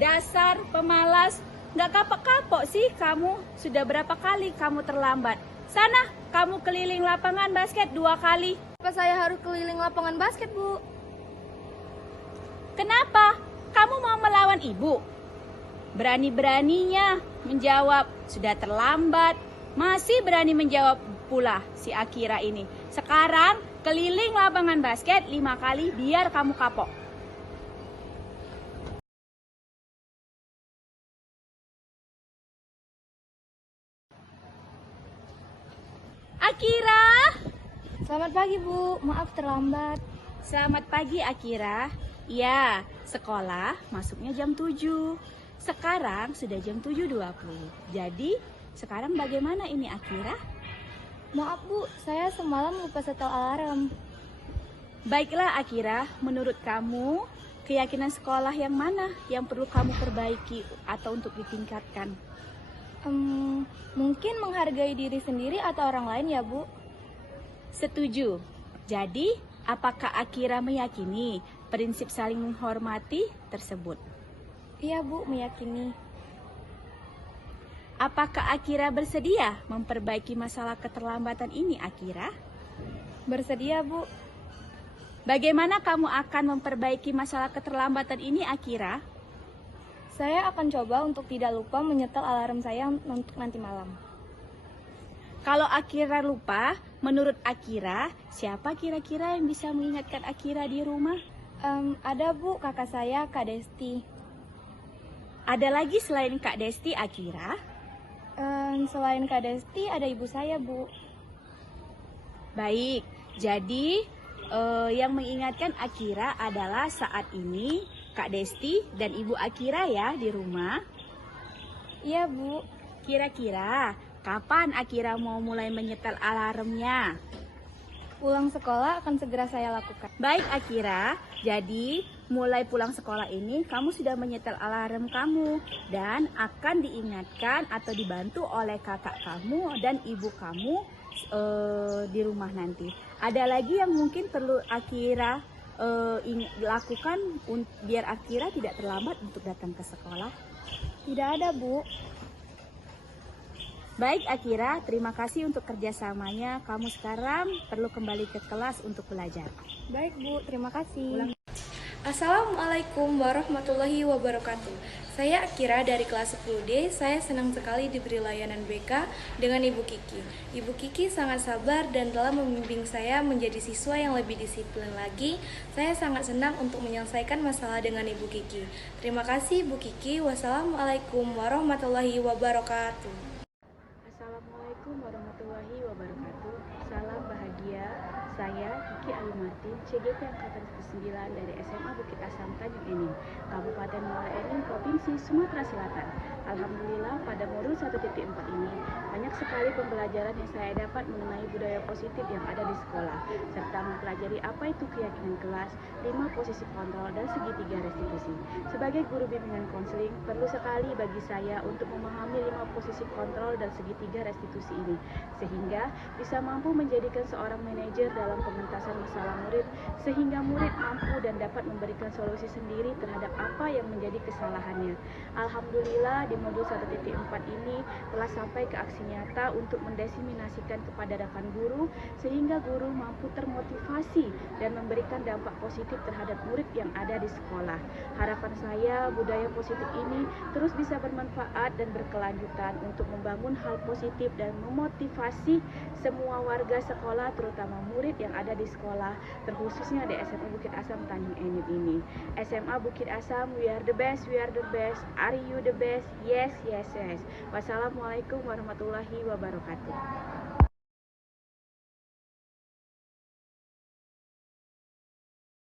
Dasar pemalas, nggak kapok-kapok sih kamu. Sudah berapa kali kamu terlambat? Sana, kamu keliling lapangan basket 2 kali. Kenapa saya harus keliling lapangan basket, Bu? Kenapa? Kamu mau melawan ibu? Berani-beraninya menjawab sudah terlambat. Masih berani menjawab pula si Akira ini. Sekarang keliling lapangan basket 5 kali biar kamu kapok. Akira! Selamat pagi, Bu. Maaf terlambat. Selamat pagi, Akira. Ya, sekolah masuknya jam 7. Sekarang sudah jam 7.20. Jadi, sekarang bagaimana ini, Akira? Maaf, Bu. Saya semalam lupa setel alarm. Baiklah, Akira. Menurut kamu, keyakinan sekolah yang mana yang perlu kamu perbaiki atau untuk ditingkatkan? Mungkin menghargai diri sendiri atau orang lain ya, Bu? Setuju. Jadi, apakah Akira meyakini prinsip saling menghormati tersebut? Iya, Bu, meyakini. Apakah Akira bersedia memperbaiki masalah keterlambatan ini, Akira? Bersedia, Bu. Bagaimana kamu akan memperbaiki masalah keterlambatan ini, Akira? Saya akan coba untuk tidak lupa menyetel alarm saya untuk nanti malam. Kalau Akira lupa, menurut Akira, siapa kira-kira yang bisa mengingatkan Akira di rumah? Ada, Bu, kakak saya, Kak Desti. Ada lagi selain Kak Desti, Akira? Selain Kak Desti, ada ibu saya, Bu. Baik, jadi yang mengingatkan Akira adalah saat ini Kak Desti dan Ibu Akira ya di rumah. Iya, Bu. Kira-kira kapan Akira mau mulai menyetel alarmnya? Pulang sekolah akan segera saya lakukan. Baik, Akira. Jadi, mulai pulang sekolah ini kamu sudah menyetel alarm kamu dan akan diingatkan atau dibantu oleh kakak kamu dan ibu kamu di rumah nanti. Ada lagi yang mungkin perlu Akira lakukan biar Akira tidak terlambat untuk datang ke sekolah? Tidak ada, Bu. Baik, Akira, terima kasih untuk kerjasamanya. Kamu sekarang perlu kembali ke kelas untuk belajar. Baik, Bu, terima kasih. Assalamualaikum warahmatullahi wabarakatuh. Saya Akira dari kelas 10D. Saya senang sekali diberi layanan BK dengan Ibu Kiki. Ibu Kiki sangat sabar dan telah membimbing saya menjadi siswa yang lebih disiplin lagi. Saya sangat senang untuk menyelesaikan masalah dengan Ibu Kiki. Terima kasih, Bu Kiki. Wassalamualaikum warahmatullahi wabarakatuh. Assalamualaikum warahmatullahi wabarakatuh. Salam bahagia. Saya Kiki Ayu Martin, CGP Angkatan 9 dari SMA Bukit Asam Tanjung Enim, Kabupaten Muara Enim, Provinsi Sumatera Selatan. Alhamdulillah pada modul 1.4 ini banyak sekali pembelajaran yang saya dapat mengenai budaya positif yang ada di sekolah, serta mempelajari apa itu keyakinan kelas, 5 posisi kontrol, dan segitiga restitusi. Sebagai guru bimbingan konseling, perlu sekali bagi saya untuk memahami 5 posisi kontrol dan segitiga restitusi ini, sehingga bisa mampu menjadikan seorang manajer dalam pengentasan masalah murid, sehingga murid mampu dan dapat memberikan solusi sendiri terhadap apa yang menjadi kesalahannya. Alhamdulillah di modul 1.4 ini telah sampai ke aksi nyata untuk mendiseminasikan kepada rekan guru, sehingga guru mampu termotivasi dan memberikan dampak positif terhadap murid yang ada di sekolah. Harapan saya budaya positif ini terus bisa bermanfaat dan berkelanjutan untuk membangun hal positif dan memotivasi semua warga sekolah, terutama murid yang ada di sekolah, terkhususnya di SMA Bukit Asam Tanjung Enim ini. SMA Bukit Asam, we are the best, we are the best. Are you the best? Yes, yes, yes. Wassalamualaikum warahmatullahi wabarakatuh.